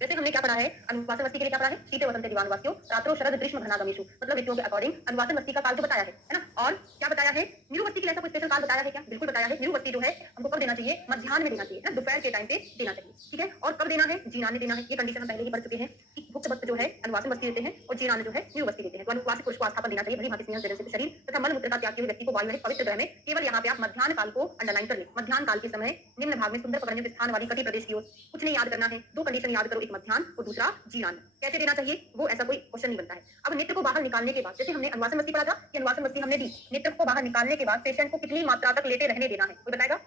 जैसे हमने क्या पढ़ा है, अनुवासन वस्ती के लिए क्या पढ़ा है, शीते वसंते दिवानवासियों रात्रो शरद ग्रीष्म घनागमेषु, मतलब ऋतुओं के अकॉर्डिंग अनुवासन वस्ती का काल तो बताया है ना। और क्या बताया है, निरुवस्ती के लिए ऐसा कोई स्पेशल काल बताया है क्या? बिल्कुल बताया है। निरुवस्ती जो है हमको कब देना चाहिए, मध्याह्न में देना चाहिए ना, दोपहर के टाइम पे देना चाहिए, ठीक है। और कब देना है, जीराने देना है। ये कंडीशन हम पहले ही पढ़ चुके हैं कि भुक्त भक्त जो है अनुवासन वस्ती देते हैं और जीराने जो है निरुवस्ती देते हैं। तो अनुवासित पुरुष को आस्थापन देना चाहिए, भली भांति स्नेह से शरीर तथा मल मूत्र का त्याग किए व्यक्ति को वायु पवित्र ग्रह में। केवल यहाँ पे आप मध्याह्न काल को अंडरलाइन कर ले, मध्याह्न काल के समय निम्न भाग में सुंदर पकड़ने स्थान वाली कटी प्रदेश की ओर। कुछ नहीं याद करना है, दो कंडीशन याद करो, एक मध्याह्न और दूसरा जीरान। कैसे देना चाहिए वो ऐसा कोई क्वेश्चन नहीं बनता है। अब नेत्र को बाहर निकालने के बाद, जैसे हमने अनुवासन वस्ती पढ़ा था कि अनुवासन वस्ती हमने दी, नेत्र को बाहर निकालने के बाद पेशेंट को कितनी मात्रा तक लेटे रहने देना है, कोई बताएगा?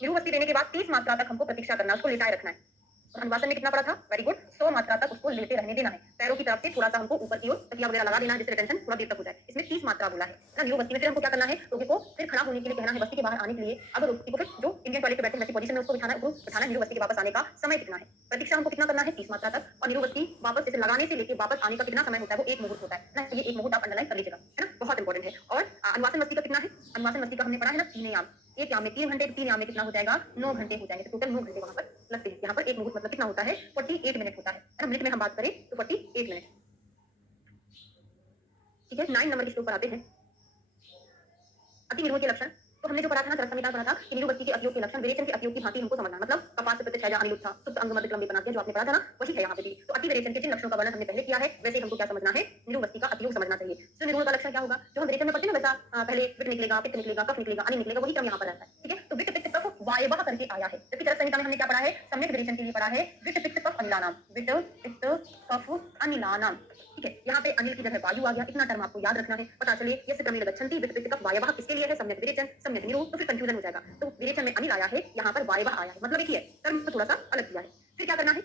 निरुवस्ती देने के बाद 30 मात्रा तक हमको प्रतीक्षा करना, उसको लेटाए रखना है। और अनुवासन में कितना पड़ा था, वेरी गुड, 100 मात्रा तक उसको लेटे रहने देना है। पैरों की तरफ से थोड़ा सा हमको ऊपर की ओर तकिया वगैरह लगा देना है, जिससे रिटेंशन थोड़ा देर तक हो जाए। इसमें 30 मात्रा बोला है ना। निरुवस्ती में फिर हमको क्या करना है, रोगी को फिर खड़ा होने के लिए कहना है, बस्ती के बाहर आने के लिए। अब रोगी को फिर जो इंडियन टॉयलेट पे बैठे वैसी पोजीशन में उसको बिठाना है, उसको बिठाना है। निरुवस्ती के वापस आने का समय कितना है, प्रतीक्षा हमको कितना करना है, 30 मात्रा तक। और निरुवस्ती वापस जैसे लगाने से लेके वापस आने का कितना समय होता है, वो एक मुहूर्त होता है ना। ये एक मुहूर्त आप अंडरलाइन कर लीजिएगा, है ना, बहुत इंपॉर्टेंट है। और अनुवासन वस्ती का कितना है, अनुवासन वस्ती का हमने पढ़ा है ना, 3 याम। एक याम में 3 घंटे, 3 याम में कितना हो जाएगा, 9 घंटे हो जाएंगे। तो टोटल 9 घंटे वहां पर लगते हैं। यहाँ पर एक मुहूर्त मतलब कितना होता है, 48 मिनट होता है ना। मिनट में हम बात करें तो 48 मिनट, ठीक है। 9 नंबर के श्लोक पर आते हैं, अति निरोध के लक्षण। तो हमने जो पढ़ा था ना, रससंहिता पढ़ा था कि निरुवस्ती के अतियोग के लक्षण विरेचन के अतियोग की भांति हमको समझना, मतलब कपास से प्रत्यक्ष अनिल उत्था सुप्त अंग मध्य क्रम बना दिया, जो आपने पढ़ा था ना, वही है यहाँ पे भी। तो अति विरेचन के जिन लक्षणों का वर्णन हमने पहले किया है, वैसे हमको क्या समझना है, निरुवस्ती का अतियोग समझना चाहिए। तो निरोध का लक्षण क्या होगा, जो हम विरेचन में पढ़ते हैं ना, वैसा पहले विट निकलेगा, पित्त निकलेगा, कफ निकलेगा, अनिल निकलेगा, वही क्रम यहाँ पर रहता है, ठीक है। तो विट पित्त कफ वायवः करके आया है। जबकि रससंहिता में हमने क्या पढ़ा है, सम्यक विरेचन के लिए पढ़ा है विट पित्त कफ अनिलानाम, विट पित्त कफ अनिलानाम, ठीक है। यहाँ पे अनिल की जगह वायु आ गया, इतना टर्म आपको याद रखना है। पता चले यस्य क्रमेण गच्छन्ति विट पित्त कफ वायवः किसके लिए है, सम्यक विरेचन सम्यक निरोध, तो फिर कंफ्यूजन हो जाएगा। तो विरेचन में अनिल आया है, यहाँ पर वायवः आया है, मतलब एक ही है, टर्म तो थोड़ा सा अलग किया है। फिर क्या करना है,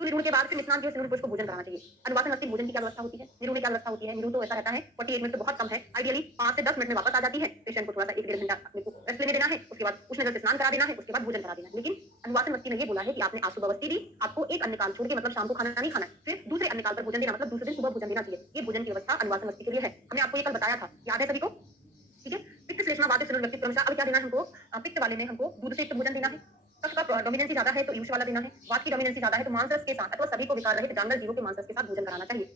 तो निरूढ़ के बाद फिर स्नान किया, पुरुष को भोजन कराना चाहिए। अनुवासन वस्ती भोजन की क्या व्यवस्था होती है, निरूढ़ में क्या व्यवस्था होती है, निरूढ़ तो ऐसा रहता है 48 मिनट तो बहुत कम है, आइडियली 5 से 10 मिनट में वापस आ जाती है। पेशेंट को थोड़ा सा 1-1.5 घंटा अपने को रेस्ट लेने देना है, उसके बाद उष्ण जल से स्नान करा देना है, उसके बाद भोजन करा देना है। लेकिन अनुवासन वस्ती में ये बोला है कि आपने आज सुबह वस्ती दी, आपको एक अन्न काल छोड़ के, मतलब शाम को खाना नहीं खाना है, फिर दूसरे अन्न काल पर भोजन देना, मतलब दूसरे दिन सुबह भोजन देना चाहिए। ये भोजन की व्यवस्था अनुवासन वस्ती के लिए है। हमने आपको ये कल बताया था, याद है सभी को, ठीक है। पित्त श्लेष्मा वात सिनुर व्यक्ति क्रमशः। अब क्या देना है हमको, पित्त वाले में हमको दूध से युक्त भोजन देना है। कफ का डोमिनेंसी ज्यादा है तो यूष वाला देना है। वात की डोमिनेंसी ज्यादा है तो मांस रस के साथ अथवा सभी को विकार रहित जानवर जीवों के मांस रस के साथ भोजन कराना चाहिए।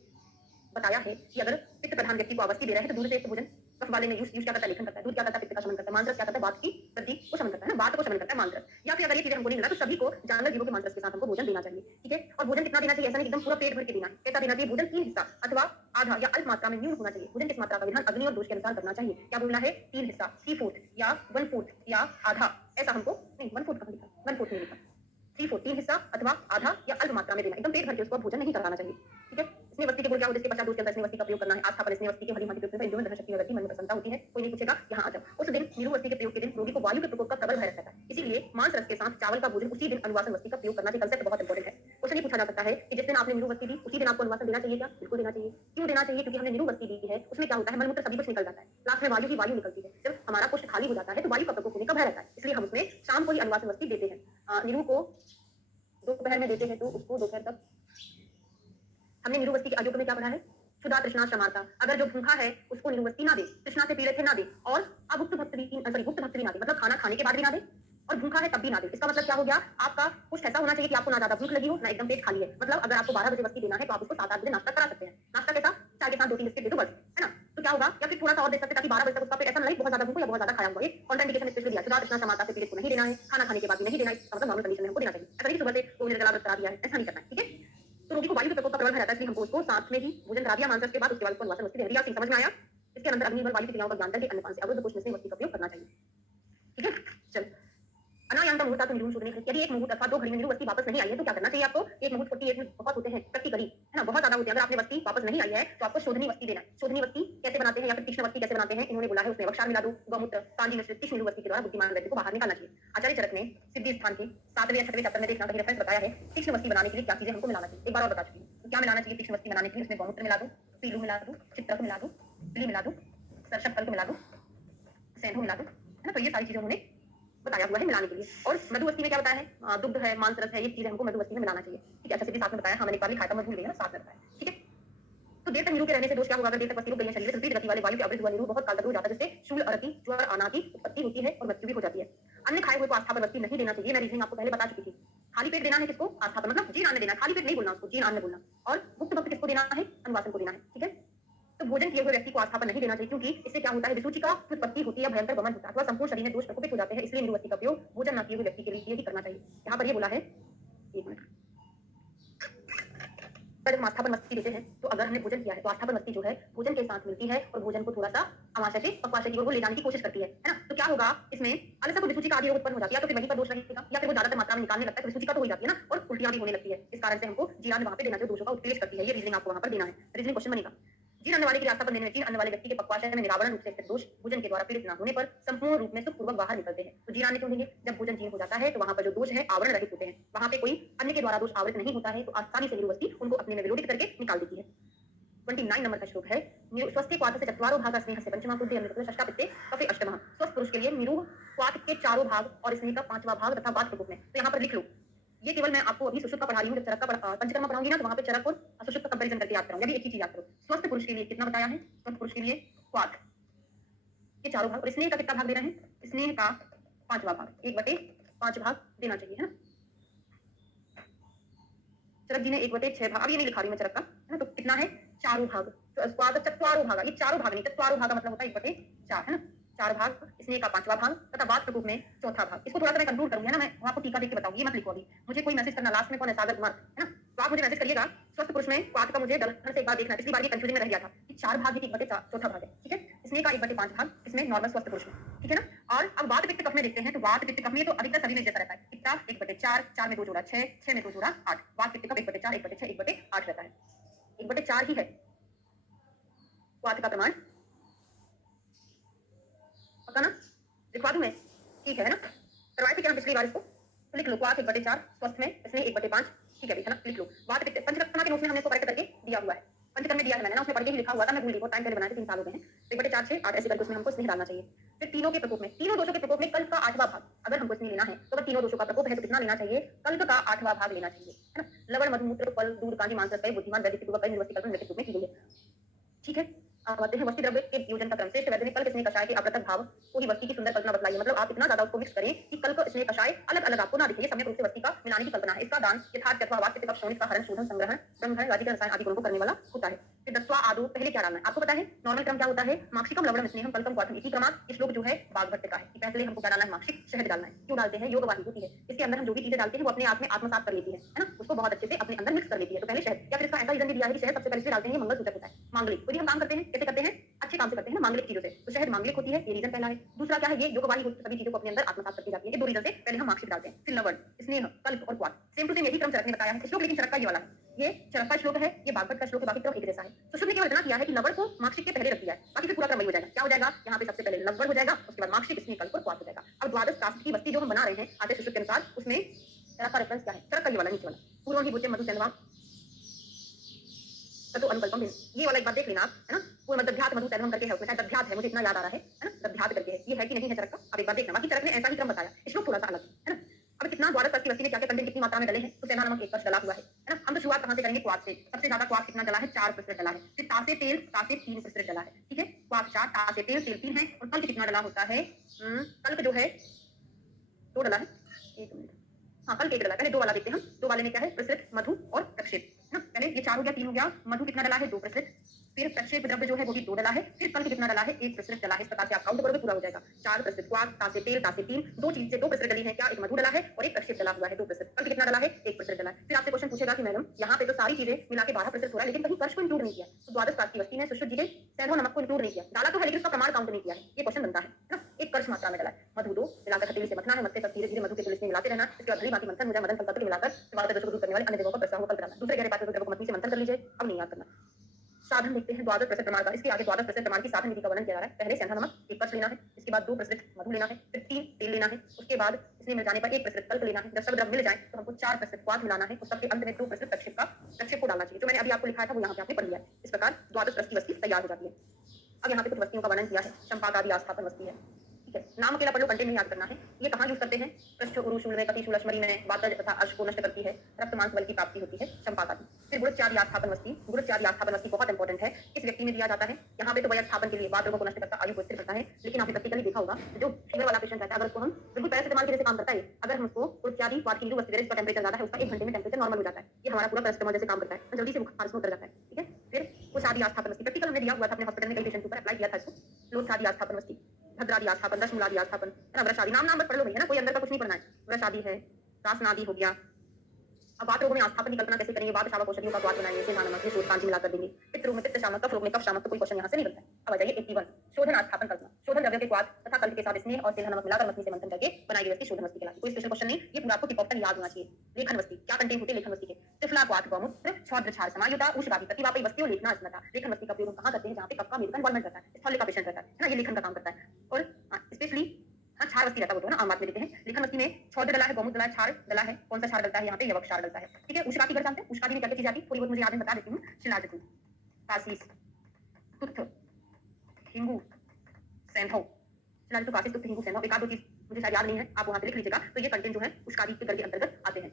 बताया है कि अगर पित्त प्रधान व्यक्ति को अवस्थी दे रहे हैं तो दूध से युक्त भोजन। कफ वाले में यूष क्या करता है, लेखन करता है। दूध क्या करता है, पित्त का शमन करता है। मांस रस क्या करता है, वात की वृद्धि को शमन करता है ना, वात को शमन करता है मांस रस। या फिर अगर ये चीजें हमको नहीं मिला तो सभी को जानवर जीवों के मांस रस के साथ हमको भोजन देना चाहिए, ठीक है। और भोजन कितना देना चाहिए, ऐसा नहीं एकदम पूरा पेट भर के देना है। कैसा देना चाहिए, भोजन 3 हिस्सा अथवा आधा या अल्प मात्रा में न्यून होना चाहिए। भोजन किस मात्रा का विधान अग्नि और दोष के अनुसार करना चाहिए। क्या बोलना है, 3 हिस्सा, 3/4 या 1/4 या आधा, ऐसा हमको नहीं, 1/4 कहाँ लिखा, 1/4 नहीं लिखा, 3/4 3 हिस्सा अथवा आधा या अल्प मात्रा में देना, एकदम पेट भर के उसको भोजन नहीं कराना चाहिए, ठीक है। स्नेह वस्ती के गुण क्या होते हैं, इसके पश्चात दूसरे स्नेह वस्ती का प्रयोग करना है। आस्था पर स्नेह वस्ती के भली भांति प्रयोग इंद्रियों में दहन शक्ति में वृद्धि, मन में प्रसन्नता होती है। कोई नहीं पूछेगा, यहाँ आ जाओ। उस दिन निरू वस्ती के प्रयोग के दिन रोगी को वायु के प्रकोप का प्रबल भय रहता है, इसीलिए मांस रस के साथ चावल का भोजन उसी दिन अनुवासन वस्ती का प्रयोग करना चाहिए। कंसेप्ट बहुत इंपॉर्टेंट है। क्वेश्चन ये पूछा जा सकता है कि जिस दिन आपने निरू वस्ती दी उसी दिन आपको अनुवासन देना चाहिए क्या, बिल्कुल देना चाहिए। क्यों देना चाहिए, क्योंकि हमने निरू वस्ती दी है, उसमें क्या होता है, मलमूत्र सभी कुछ निकल जाता है, लास्ट में वायु ही वायु निकलती है। जब हमारा कोष्ठ खाली हो जाता है तो वायु का प्रकोप होने का भय रहता है, इसलिए हम उसमें शाम को ही अनुवासन वस्ती देते हैं। निरू को दोपहर में देते हैं तो उसको दोपहर तक। हमने निरुवस्ती के अयोग में क्या पढ़ा है, क्षुधा तृष्णा शमारता। अगर जो भूखा है उसको निरुवस्ती ना दे, तृष्णा से पीड़ित है ना दे, और अभुक्त भक्त भी, गुप्त भक्त भी ना दे, मतलब खाना खाने के बाद भी ना दे और भूखा है तब भी ना दे। इसका मतलब क्या हो गया, आपका कुछ ऐसा होना चाहिए कि आपको ना ज्यादा भूख लगी हो ना एकदम पेट खाली है। मतलब अगर आपको 12 बजे वस्ती देना है तो आप उसको 7-8 बजे नाश्ता करा सकते हैं। नाश्ता के साथ चाय के साथ 2-3 बिस्किट दे दो बस, है ना। तो क्या होगा, या फिर थोड़ा सा और दे सकते ताकि 12 बजे तक उसका पेट ऐसा नहीं बहुत ज्यादा भूख या बहुत ज्यादा खाया हुआ। ये कॉन्ट्राइंडिकेशन स्पेशली दिया, क्षुधा तृष्णा शमारता से पीड़ित को नहीं देना है, खाना खाने के बाद भी नहीं देना है। इसका मतलब नॉर्मल कंडीशन में हमको देना चाहिए। ऐसा नहीं सुबह से तो निर्जला व्रत करा दिया है, ऐसा नहीं करना है, ठीक है। तो रोगी को वायु के प्रकोप का प्रबल भय रहता है, इसलिए हमको उसको साथ में ही भोजन करा दिया मांस के बाद, उसके बाद उसको अनुवासन वस्ती दे दिया। समझ में आया। इसके अंदर अग्नि और वायु की क्रियाओं का ज्ञान करके अन्नपान से अवरुद्ध कोष में से वस्ती का प्रयोग करना चाहिए, ठीक है। चल अनायाम का मुहूर्त तो निरूढ़ शोधने, यदि एक मुहूर्त अथवा 2 घड़ी में निरूढ़ वस्ती वापस नहीं आई है तो क्या करना चाहिए आपको, एक मुहूर्त 48 मिनट बहुत होते हैं प्रैक्टिकली, है ना, बहुत ज्यादा होते हैं। अगर आपने वस्ती वापस नहीं आई है तो आपको शोधनी वस्ती देना है। शोधनी वस्ती कैसे बनाते हैं या फिर तीक्ष्ण वस्ती कैसे बनाते हैं, इन्होंने बोला है उसमें अवक्षार मिला दो, गौमूत्र कांजी मिश्रित तीक्ष्ण वस्ती के द्वारा बुद्धिमान व्यक्ति को बाहर निकालना चाहिए। आचार्य चरक ने सिद्धि स्थान के 7वें या 6वें चैप्टर में देखना कहीं रेफरेंस बताया है तीक्ष्ण वस्ती बनाने के लिए क्या चीजें हमको मिलाना चाहिए, एक बार और बता चुकी हूं। तो क्या मिलाना चाहिए तीक्ष्ण वस्ती बनाने के लिए, उसमें गौमूत्र मिला दो, पीलू मिला दो, चित्रक मिला दो, बिली मिला दो, सरसप तल्क मिला दो, सैंधो मिला दो, है ना। तो ये सारी चीजें उन्होंने बताया हुआ है मिलाने के लिए। और मधुवस्ती में क्या बताया है, दुग्ध है, मांस रस है, ये चीजें हमको मधुवस्ती में मिलाना चाहिए, ठीक है। अच्छा सिद्धि साथ में बताया, हाँ मैंने एक बार लिखा था, मैं भूल गई ना, साथ में बताया, ठीक है। तो देर तक निरू के रहने से दोष क्या होगा, अगर देर तक वस्ती रुक गई है शरीर में, संतृप्त गति वाले वायु के अवरुद्ध हुआ निरू बहुत काल तक रुक जाता है, जिससे शूल अरति ज्वर आना की उत्पत्ति होती है और मृत्यु भी हो जाती है। अन्य खाए हुए को आस्था पर वस्ती नहीं देना चाहिए, मैं रीजनिंग आपको पहले बता चुकी थी। खाली पेट देना है किसको? आस्थापन, मतलब जीर्ण अन्न देना है, खाली पेट नहीं बोलना उसको, जीर्ण अन्न बोलना। और मुक्त भक्त किसको देना है? अनुवासन को देना है, ठीक है। तो भोजन किए हुए व्यक्ति को आस्थापन नहीं देना चाहिए, क्योंकि इससे क्या होता है, विसूची का उत्पत्ति होती है, भयंकर वमन होता है, अथवा संपूर्ण शरीर में दोष प्रकोपित हो जाते हैं। इसलिए निरुवस्ती का उपयोग भोजन न किए हुए व्यक्ति के लिए ही करना चाहिए। यहाँ पर ये बोला है, एक मिनट, जब हम आस्थापन वस्ती देते हैं तो अगर हमने भोजन किया है तो आस्थापन वस्ती जो है भोजन के साथ मिलती है और भोजन को थोड़ा सा अमाशय से पक्वाशय की ओर ले जाने की कोशिश करती है ना। तो क्या होगा, इसमें अलसत और विसूची का आदि रोग उत्पन्न हो जाती है, या तो फिर वहीं पर दोष रहेगा, या फिर वो ज्यादातर मात्रा में निकालने लगता है, तो विसूची का तो हो जाती है ना, और उल्टियां भी होने लगती है। इस कारण से हमको जीर्ण वहां पे देना चाहिए, दोषों का उत्प्रेष करती है। ये रीजनिंग आपको वहां पर देना है, रीजनिंग क्वेश्चन बनेगा। जीर्ण अन्न वाले के लिए आस्थापन देने में जीर्ण अन्न वाले व्यक्ति के पक्वाशय में निरावरण रूप से स्थित दोष भोजन के द्वारा पीड़ित न होने पर संपूर्ण रूप में सुखपूर्वक बाहर निकलते हैं। तो जीर्ण अन्न क्यों देंगे? जब भोजन जीर्ण हो जाता है तो वहां पर जो दोष है आवरण रहित होते हैं, वहां पे कोई अन्य के द्वारा दोष आवृत नहीं होता है, तो आसानी से निरुवस्ती उनको अपने में विरोधित करके निकाल देती है। 29 नंबर का श्लोक है, स्वस्थ क्वाथ से चत्वारो भाग स्नेह से पंचमा कुद्धि अमृत षष्ठा पित्ते कफे अष्टमः। स्वस्थ पुरुष के लिए निरूह क्वाथ के चारों भाग और स्नेह का पांचवा भाग तथा वात प्रकोप में। तो यहाँ पर लिख लो, ये केवल मैं आपको अभी सुश्रुत का पढ़ा रही हूँ, जब चरक का पंचकर्मा पढ़ाऊंगी ना तो वहां पे चरक और असुश्रुत का कंपैरिजन करके याद कराऊंगी। अभी एक ही चीज याद करो, स्वस्थ पुरुष के लिए कितना बताया है? स्वस्थ पुरुष के लिए क्वाथ के चारों भाग और स्नेह का कितना भाग देना है? स्नेह का पांचवा भाग, 1/5 भाग देना चाहिए, है ना। चरक जी ने 1/6 भाग, अब ये नहीं लिखा रही मैं चरक का, है ना। तो कितना है? चारों भाग। तो स्वाद चत्वारो भाग, ये चारों भाग नहीं, चत्वारो भाग मतलब होता है 1/4, है ना। 4 भाग, स्नेह का 5वां भाग तथा वात प्रकोप में 4था भाग। इसको थोड़ा सा मैं कंक्लूड करूंगी, है ना। मैं आपको टीका देख के बताऊंगी, ये मत लिखो अभी। मुझे कोई मैसेज करना, लास्ट में कौन है? सागर कुमार, है ना। तो आप मुझे मैसेज करिएगा। स्वस्थ पुरुष में क्वाथ का मुझे दर्शन से एक बार देखना है, पिछली बार ये कंफ्यूजन में रह गया था कि 4 भाग की 1/4 भाग है, ठीक है। स्नेह का 1/5 भाग इसमें नॉर्मल स्वस्थ पुरुष में, ठीक है ना। और अब वात पित्त कफ में देखते हैं, तो वात पित्त कफ में तो अधिकतर सभी में जैसा रहता है, कितना? 1/4, 4 में 2 जोड़ा 6, 6 में 2 जोड़ा 8। वात पित्त कफ 1/4, 1/6, 1/8 रहता है, 1/4 ही है क्वाथ का प्रमाण, पता ना? लिखवा दूं मैं? ठीक है ना। करवाए थे क्या पिछली बार इसको? तो लिख लो, क्वाथ 1/4 स्वस्थ में, इसमें 1/5, ठीक है ना। लिख लो। वात पित्त पंचकर्मा के नोट्स में हमने इसको करेक्ट करके दिया हुआ है, पंचकर्म में दिया है मैंने ना, उसमें पढ़ के ही लिखा हुआ था, मैं भूल गई, बहुत टाइम पहले बनाए थे, 3 साल हो गए हैं। तो 1/4 से 8 ऐसे करके उसमें हमको स्नेह डालना चाहिए। फिर तीनों के प्रकोप में, तीनों दोषों के प्रकोप में कल्प का 8वां भाग अगर हमको स्नेह लेना है, तो अगर तीनों दोषों का प्रकोप है तो कितना लेना चाहिए? कल्प का 8वां भाग लेना चाहिए, है ना। लवण मधुमूत्र फल दूध कांजी मांस रस बुद्धिमान वैदिक पूर्वक निवृत्ति कल्प नृत्य रूप में की गई है, ठीक है। आप आते हैं वस्ती द्रव्य के योजन का क्रम, श्रेष्ठ वैद्य ने कल्प स्नेह कषाय के अपृथक भाव को ही वस्ती की सुंदर कल्पना बतलाई है। मतलब आप इतना ज्यादा उसको मिक्स करें कि कल्प स्नेह कषाय अलग अलग आपको ना दिखे, ये सम्यक रूप से वस्ती का मिलाने की कल्पना है। इसका दान यथार्थ अथवा वाक्य तक शोणित का हरण शोधन संग्रहण ब्रह्म राजी का रसायन आदि गुणों को करने वाला होता है। फिर दत्वा आदो पहले क्या डालना है आपको पता है? नॉर्मल क्रम क्या होता है? माक्षिकम लवणम स्नेहम कल्पम क्वाथम, इसी क्रमांक। ये श्लोक जो है वाग्भट्ट का है कि पहले हमको क्या डालना है? माक्षिक शहद डालना है। क्यों डालते हैं? योगवाही होती है, इसके अंदर हम जो भी चीजें डालते हैं वो अपने आप में आत्मसात कर लेती है ना, उसको बहुत अच्छे से अपने अंदर मिक्स कर लेती है। तो पहले शहद, या फिर इसका ऐसा रीजन भी दिया है कि शहद सबसे पहले डालते हैं, मंगल सूचक होता है, मांगलिक। कोई भी हम काम करते हैं कैसे करते हैं? अच्छे काम से करते हैं ना, मांगलिक चीजों से, तो शहद मांगलिक होती है, ये रीजन पहला है। दूसरा क्या है? ये योगवाही सभी चीजों को अपने अंदर आत्मसात करती जाती है। ये 2 रीजन से पहले हम माक्षिक डालते हैं, फिर लवण, स्नेह, कल्प और क्वाथ। सेम टू सेम यही क्रम चरक ने बताया है श्लोक, लेकिन चरक का ये वाला है, ये चरक का श्लोक है, ये वाग्भट का श्लोक है, बाकी क्रम एक जैसा है। तो शुद्ध ने केवल इतना किया है कि लवण को माक्षिक के पहले रख दिया है, बाकी फिर पूरा क्रम वही हो जाएगा। क्या हो जाएगा? यहाँ पे सबसे पहले लवण हो जाएगा, उसके बाद माक्षिक, स्नेह, कल्प और क्वाथ हो जाएगा। अब द्वादश काष्ठ की वस्ती जो हम बना रहे हैं आते सुश्रुत के अनुसार, उसमें चरक का रेफरेंस क्या है? चरक का ये वाला, नीचे वाला, पूर्व ही बुद्धि मधु चंद्रमा तो अनुकल्पम, ये वाला एक बार देख लेना आप, है ना। पूर्ण दध्यात मधु सैलवम करके है, उसमें शायद दध्यात है, मुझे इतना याद आ रहा है ना, दध्यात करके है, ये है कि नहीं है चरक का, अब एक बार देखना। बाकी चरक ने ऐसा ही क्रम बताया, श्लोक थोड़ा सा अलग है ना। अब कितना द्वादश काष्ठ की वस्ती में क्या क्या कंटेंट कितनी मात्रा में डले हैं, तो सेना नमक 1 पर्स डला हुआ है ना। हम तो शुरुआत कहां से करेंगे? क्वाथ से। सबसे ज्यादा क्वाथ कितना डला है? 4% डला है। फिर तासे तेल, तासे 3% डला है, ठीक है। क्वाथ 4, तासे तेल, तेल 3 है। और कल्प कितना डला होता है? कल्प जो है 2 डला है, 1 मिनट, हाँ कल 1 डला है। पहले 2 वाला देखते हैं हम, 2 वाले में क्या है? प्रसृत, मधु और प्रक्षेप ना। पहले ये 4 हो गया, 3 हो गया, मधु कितना डला है? 2 प्रसृत, फिर प्रक्षेप द्रव्य जो है वो भी 2 डला है, फिर कल्प कितना डला है? 1 प्रसृत डला है। इस प्रकार से आप काउंट करोगे पूरा हो जाएगा। 4 प्रसृत क्वाथ, तासे तेल, तासे 3, 2 चीज से 2 प्रसृत डली है, क्या? एक मधु डला है और एक प्रक्षेप डला हुआ है, 2 प्रसृत। कल्प कितना डला है? 1 प्रसृत डला है। फिर आपसे क्वेश्चन पूछेगा कि मैडम यहाँ पे तो सारी चीजें मिला के 12 प्रसृत हो रहा है, लेकिन कहीं कर्ष को इंक्लूड नहीं किया। तो द्वादश काष्ठ की वस्ती में सुश्रुत जी ने सैंधव नमक को इंक्लूड नहीं किया, डाला तो है लेकिन उसका प्रमाण काउंट नहीं किया है। ये क्वेश्चन बनता है ना। एक कर्ष मात्रा में डला है, मधु 2 मिलाकर हथेली से मथना है, मत्ते तक धीरे धीरे मधु के तुलसी में मिलाते रहना। इसके बाद भली बाकी मंथन हो जाए, मदन फल तत्व मिलाकर समाप्त दोषों को दूर करने वाले अन्य देवों का प्रसाद होकर कराना। दूसरे गहरे पात्र द्रव्य को मथनी से मंथन कर लीजिए, अब नहीं याद करना। साधन देखते हैं द्वादश प्रसृत प्रमाण का, इसके आगे द्वादश प्रसृत प्रमाण की साधन विधि का वर्णन किया जा रहा है। पहले सेंधा नमक 1 पर्स लेना है, इसके बाद 2 प्रसृत मधु लेना है, फिर 3 तेल लेना है, उसके बाद इसमें मिल जाने पर 1 प्रसृत कल्प लेना है। जब सब द्रव्य मिल जाए तो हमको 4 प्रसृत क्वाथ मिलाना है और सबके अंत में 2 प्रसृत प्रक्षेप को डालना चाहिए। जो मैंने अभी आपको लिखा था वो यहाँ पे आपने पढ़ लिया है। इस प्रकार द्वादश रस की वस्ती तैयार हो जाती है। अब यहाँ पे कुछ वस्तियों का वर्णन किया है। चंपाक आदि आस्थापन वस्ती है, ठीक ठीक है, नाम अकेला पढ़ लो, कंटेंट नहीं याद करना है। ये कहाँ यूज करते हैं? पृष्ठ उरुशूल में, कपि शूलश्मरी में, वातज तथा अर्श को नष्ट करती है, रक्त मांस बल की प्राप्ति होती है, चंपा आदि। फिर गुरुत्यादि आस्थापन वस्ती, गुरुत्यादि आस्थापन वस्ती बहुत इंपॉर्टेंट है, किस व्यक्ति में दिया जाता है? यहाँ पे तो वय स्थापन के लिए वात रोगों को नष्ट करता, आयु को स्थिर करता है, लेकिन आपने प्रैक्टिकली देखा होगा जो फीवर वाला पेशेंट रहता है, अगर उसको हम बिल्कुल पैरासिटामोल के जैसे काम करता है, अगर हम उसको गुरुत्यादि वात की वस्ती इसका टेम्परेचर ज्यादा है, उसका 1 घंटे में टेम्परेचर नॉर्मल हो जाता है। ये हमारा पूरा पैरासिटामोल जैसे काम करता है, जल्दी से बुखार उसमें उतर जाता है। ठीक है, फिर कुशादि आस्थापन वस्ती प्रैक्टिकल हमने दिया हुआ था अपने हॉस्पिटल में, कई पेशेंट के ऊपर अप्लाई किया था इसको। लोथादि आस्थापन वस्ती, भद्रादि आस्थापन, दशमूलादि आस्थापन, है ना, वृषादि, नाम नाम बस पढ़ लो भैया ना, कोई अंदर का कुछ नहीं पढ़ना है। वृषादि है, रासनादि हो गया। अब वात रोगों में आस्थापन की कल्पना कैसे करेंगे? वात शावक औषधियों का स्वाद बनाएंगे, सेंधा नमक में शोध कांजी मिला कर देंगे। पित्त रोग में पित्त शामक, कफ रोग में कफ शामक, तो कोई क्वेश्चन यहाँ से नहीं बनता है। अब आ जाइए 81, शोधन आस्थापन कल्पना। शोधन द्रव्य के स्वाद तथा कल्प के साथ स्नेह और सेंधा नमक मिलाकर मथनी से मंथन करके बनाई गई वस्तु शोधन वस्तु कहलाती है। कोई स्पेशल क्वेश्चन नहीं, ये पूरा आपको टिप ऑफ तक याद होना चाहिए। लेखन वस्तु क्या कंटेंट होती है? लेखन वस्तु के त्रिफला, क्वाथ, गौमूत्र, छौद्र, क्षार, समायुता, उष्णवादी, प्रतिवापी वस्तु और लेखना स्मृता। लेखन वस्तु का प्रयोग कहाँ करते हैं? जहाँ पे कफ का मेडिकल इन्वॉल्वमेंट रहता है, स्थौल्य का पेशेंट रहता है ना, ये लेखन का काम करता है। और स्पेशली हाँ, क्षार वस्ती रहता है वो तो ना, आम बात में देते हैं। लेखन वस्ती में छौद्र डला है, गौमूत्र डला है, क्षार डला है। कौन सा क्षार डलता है यहाँ पे? यवक क्षार डलता है। ठीक है, उष्णवादी कर जानते हैं? उष्णवादी में क्या क्या चीज आती है? थोड़ी बहुत मुझे याद है, बता देती हूँ। शिलाजतु, कासीस, तुत्थ, हिंगू, सैंधव। शिलाजतु, कासीस, तुत्थ, हिंगू, सैंधव, एक आध दो चीज मुझे शायद याद नहीं है, आप वहां पे लिख लीजिएगा। तो ये कंटेंट जो है उष्णवादी के गण के अंतर्गत आते हैं।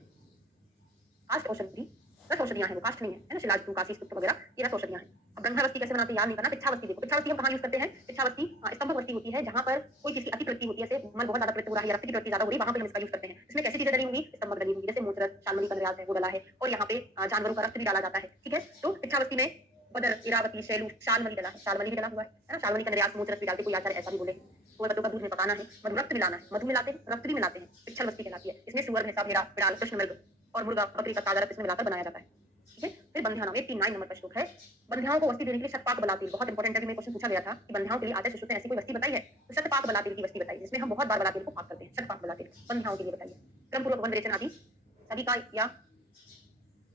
काष्ठ औषधि, रस औषधियां हैं, वो काष्ठ नहीं है, है ना, शिलाजतु, कासीस, तुत्थ वगैरह ये रस औषधियां हैं। अब ब्रह्मावस्ती कैसे बनाते हैं याद नहीं करना। पिच्छावस्ती देखो, पिच्छावस्ती हम कहाँ यूज करते हैं? पिच्छावस्ती स्तंभक वस्ती होती है, जहां पर कोई चीज की अति प्रवृत्ति होती है, जैसे मन बहुत ज्यादा प्रवृत्त हो रहा है या रक्त की प्रवृत्ति ज्यादा हो रही है, वहां पे हम इसका यूज करते हैं। इसमें कैसी चीजें डली होंगी? स्तंभक डली होंगी, जैसे मूत्ररस, शाल्मली का निर्यास है वो डला है, और यहाँ पे जानवरों का रक्त भी डाला जाता है। ठीक है, तो पिच्छावस्ती में बदर, इरावती, शैलू, शाल्मली डला है, शाल्मली भी डला हुआ है ना, शाल्मली का निर्यास, मूत्ररस भी डालते, कोई आचार्य ऐसा भी बोले। गोवत्तों का दूध में पकाना है, मधु रक्त मिलाना है, मधु मिलाते हैं, रक्त भी मिलाते हैं, पिच्छल वस्ती कहलाती है। इसमें सुअर, भैंसा, भेड़ा, बिड़ाल, कृष्ण मृग और मुर्गा, बकरी का ताजा रक्त इसमें मिलाकर बनाया जाता है। ठीक है, फिर बंध्यानाम, 89 नंबर का श्लोक है। बंध्याओं को वस्ती देने के लिए शतपाक बलातील, बहुत इंपॉर्टेंट है, में क्वेश्चन पूछा गया था कि बंध्याओं के लिए आदर्श शिशु से ऐसी कोई वस्ती बताई है, तो शतपाक बलातील की वस्ती बताई, जिसमें हम बहुत बार बलातील को पाक करते हैं। शतपाक बलातील बंध्याओं के लिए बताइए। क्रमपूर्वक वन रेचन आदि सभी का, या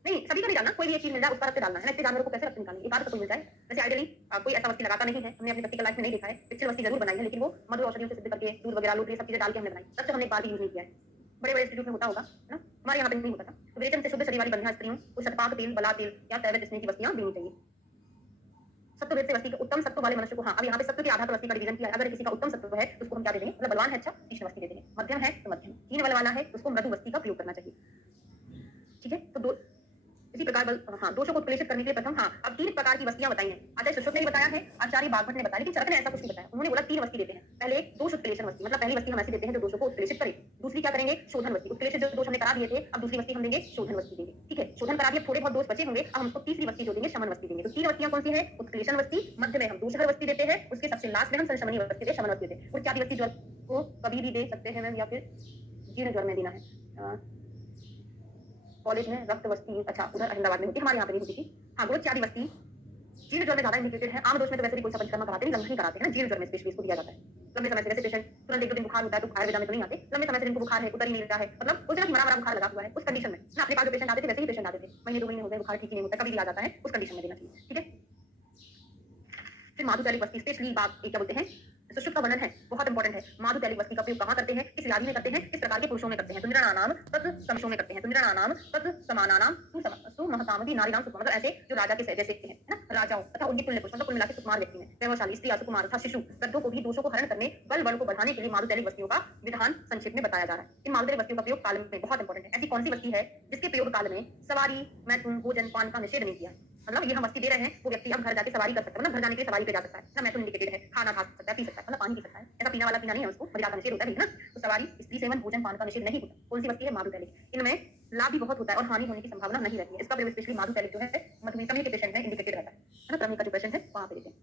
नहीं सभी का नहीं डालना, कोई भी एक चीज मिल जाए उसका रक्त डालना है ना। इससे जानवरों को कैसे रक्त निकालेंगे? एक बार तो कोई मिल जाए। वैसे आइडियली कोई ऐसा वस्ती लगाता नहीं है, हमने अपनी प्रैक्टिकल लाइफ में नहीं देखा है। पिक्चर वस्ती जरूर बनाई है, लेकिन वो मधु औषधियों से सिद्ध करके दूध वगैरह लोट ये सब चीजें डाल के हमने बनाई, तब तक हमने एक बार भी यूज नहीं किया है। बड़े बड़े इंस्टीट्यूट में होता होगा है ना, हमारे यहाँ पे नहीं होता था। तो विरेचन से शुद्ध शरीर वाली बंध्या स्त्रियों को शतपाक तेल, बला तेल या तैवत स्नेह की वस्तियां देनी चाहिए। सत्व भेद से वस्ती के उत्तम सत्व वाले मनुष्य को, हाँ अब यहाँ पे सत्व के आधार पर वस्ती का डिवीजन किया है। अगर किसी का उत्तम सत्व है तो उसको हम क्या दे देंगे? मतलब बलवान है अच्छा, तीक्ष्ण वस्ती दे देंगे। मध्यम है तो मध्यम, हीन बल वाला है तो उसको मृदु वस्ती का प्रयोग करना चाहिए। ठीक है, तो दो इसी प्रकार हाँ, दोषों को उत्प्रेषित करने के लिए प्रथम हाँ अब 3 प्रकार की वस्तियां बताई हैं। आचार्य सुश्रुत ने भी बताया है, आचार्य बागभट ने बताया, लेकिन चरक ने ऐसा कुछ नहीं बताया। उन्होंने बोला 3 वस्ती देते हैं। पहले दोष उत्प्रेषण वस्ती, मतलब पहली वस्ती हम ऐसी देते हैं जो दोषों को उत्प्रेषित करे। दूसरी क्या करेंगे? शोधन वस्ती, उत्प्रेषित जो दोष हमने करा दिए थे, अब दूसरी वस्ती हम देंगे शोधन वस्ती देंगे। ठीक है, शोधन करा दिए, थोड़े बहुत दोष बचे होंगे, अब हम उसको तीसरी वस्ती जो देंगे शमन वस्ती देंगे। तो 3 वस्तियां कौन सी है? उत्प्रेषण वस्ती, मध्य में हम दूषण वस्ती देते हैं, उसके सबसे लास्ट में हम संशमनी वस्ती देते हैं, शमन वस्ती देते हैं। उच्चादि वस्ती ज्वर को कभी भी दे सकते हैं मैम, या फिर जीर्ण ज्वर में देना है। कॉलेज में रक्त वस्ती, अच्छा उधर अहमदाबाद में होती है, हमारे यहाँ पे नहीं होती थी। हाँ, गुरुत्यादि वस्ती जीर्ण ज्वर में ज्यादा इंडिकेटेड है। आम दोष में तो वैसे भी कोई सा पंचकर्मा कराते नहीं, लंघन कराते हैं ना। जीर्ण ज्वर में स्पेशली इसको दिया जाता है। लंबे समय से जैसे पेशेंट तुरंत 1-2 दिन बुखार होता है तो आयुर्वेदा में तो नहीं आते, लंबे समय से जिनको बुखार है, उतर ही नहीं रहा है, मतलब उस दिन मरा बुखार लगा हुआ है, उस कंडीशन में ना अपने पास जो पेशेंट आते थे वैसे ही पेशेंट आते थे, महीने 2 महीने हो गए बुखार ठीक ही नहीं होता, कभी भी आ जाता है, उस कंडीशन में देना चाहिए। ठीक है, फिर माधुतैलिक वस्ती, स्पेशली बात क्या बोलते हैं, सुश्रुत का वर्णन है, बहुत इंपॉर्टेंट है। माधुतैलिक वस्ती का प्रयोग कहाँ करते हैं? किस व्याधि में करते हैं? किस प्रकार के पुरुषों में करते हैं? तुंद्रणानाम तत् समिशों में करते हैं, तुंद्रणानाम तत् समानानाम सुमहतामदी नारीणाम सुकुमार, मतलब ऐसे जो राजा के जैसे हैं ना, राजाओं तथा उनके तुल्य पुरुष, मतलब कुल मिलाकर सुकुमार व्यक्ति हैं, वैभवशाली स्त्री, सुकुमार तथा शिशु, वृद्धों को भी दोषों को हरण करने, बल बल को बढ़ाने के लिए माधुतैलिक वस्तियों का विधान संक्षेप में बताया जा रहा है। इन माधुतैलिक वस्तियों का प्रयोग काल में बहुत इंपॉर्टेंट है। ऐसी कौन सी वस्ती है जिसके प्रयोग काल में सवारी, मैथुन, भोजन, पान का निषेध नहीं किया? मतलब ये हम वस्ती दे रहे हैं, वो व्यक्ति अब घर जाके सवारी कर सकता है, मतलब घर जाने के लिए सवारी पे जा सकता है ना, मैथुन इंडिकेटेड है, खाना खा सकता है, पी सकता है, मतलब पानी पी सकता है, ऐसा पीने वाला पीना नहीं है उसको, मदिरा का निषेध होता है ना। तो सवारी, स्त्री सेवन, भोजन, पान का निषेध नहीं होता। कौन सी वस्ती है? माधुतैलिक। इनमें लाभ भी बहुत होता है और हानि होने की संभावना नहीं रहती है। इसका प्रयोग स्पेशली माधुतैलिक जो है मधुमेह के पेशेंट में इंडिकेटेड रहता है ना, क्रमिक का जो पेशेंट है वहां पे देते हैं।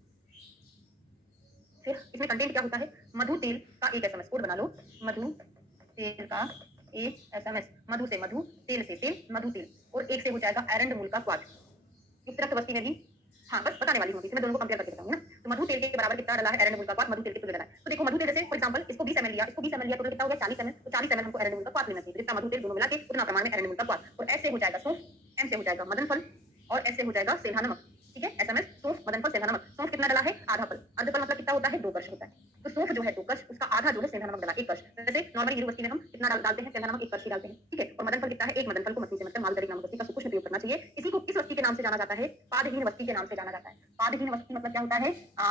फिर इसमें कंटेंट क्या होता है? मधु तेल का एक एसएमएस कोड बना लो, मधु तेल का एक एसएमएस, मधु से मधु, तेल से तेल, मधु तेल, और एक से हो जाएगा एरंडमूल का क्वाथ। इस तरह वस्ती में भी हाँ बस बताने वाली हूँ, इसमें दोनों को कंपेयर करके बताऊंगी ना। तो मधु तेल के बराबर कितना डला है एरंडमूल का क्वाथ, मधु तेल के तुल्य डला है। तो देखो मधु तेल जैसे फॉर एग्जांपल इसको 20 ml लिया, इसको 20 ml लिया, टोटल कितना हो गया 40 ml, तो 40 ml हमको एरंडमूल का क्वाथ लेना चाहिए। जितना मधु तेल दोनों मिला के उतना प्रमाण में एरंडमूल का क्वाथ। और ऐसे हो जाएगा सौंफ, एम से हो जाएगा मदन फल, और ऐसे हो जाएगा सेंधा नमक। ठीक है, एसएमएस सौंफ, मदन फल, सेंधा नमक। सौंफ कितना डला है? आधा फल। आधा फल मतलब कितना होता है? 2 कश होता है। तो सौंफ जो है 2 कश, उसका आधा जो है सेंधा नमक डला 1 कश। जैसे नॉर्मल यूनिवर्सिटी में हम कितना डालते हैं? सेंधा नमक 1 कश ही डालते हैं। ठीक है, और मदन फल कितना है? 1 मदन फल को मथनी से मतलब मालदरी नामक वस्ती का सुकुश में प्रयोग करना चाहिए। इसी को किस वस्ती के नाम से जाना जाता है? पादहीन वस्ती के नाम से जाना जाता है। पादहीन वस्ती मतलब क्या होता है?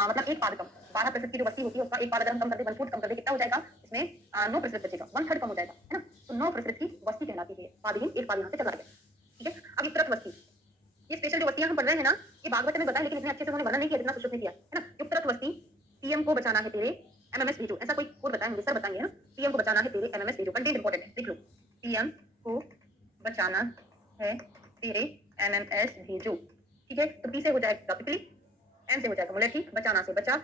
मतलब एक पादकम, 12% की जो वस्ती होती है उसका एक पाव अगर हम कम कर दे, 1/4 कम कर दे, कितना हो जाएगा इसमें 9% बचेगा, 1/3 कम हो जाएगा, है ना। तो 9% की वस्ती कहलाती है। पावहीन एक पाव यहाँ से चला गया, ठीक है। अब युक्तरत वस्ती, ये स्पेशल जो वस्तियां हम पढ़ रहे हैं ना, ये भागवत में बताया लेकिन इतने अच्छे से उन्होंने वर्णन नहीं किया जितना सुश्रुत ने किया, है ना। युक्तरत वस्ती, पीएम को बचाना है तेरे एमएमएस भेजो, ऐसा कोई कोड बताएंगे सर, बताएंगे ना। पीएम को बचाना है तेरे एमएमएस भेजो, कंटेंट इंपॉर्टेंट है, लिख लो। पीएम को बचाना है तेरे एमएमएस भेजो, ठीक है। तो पी से हो जाएगा पिपली, एम से हो जाएगा मुलेठी, बचाना से बचा,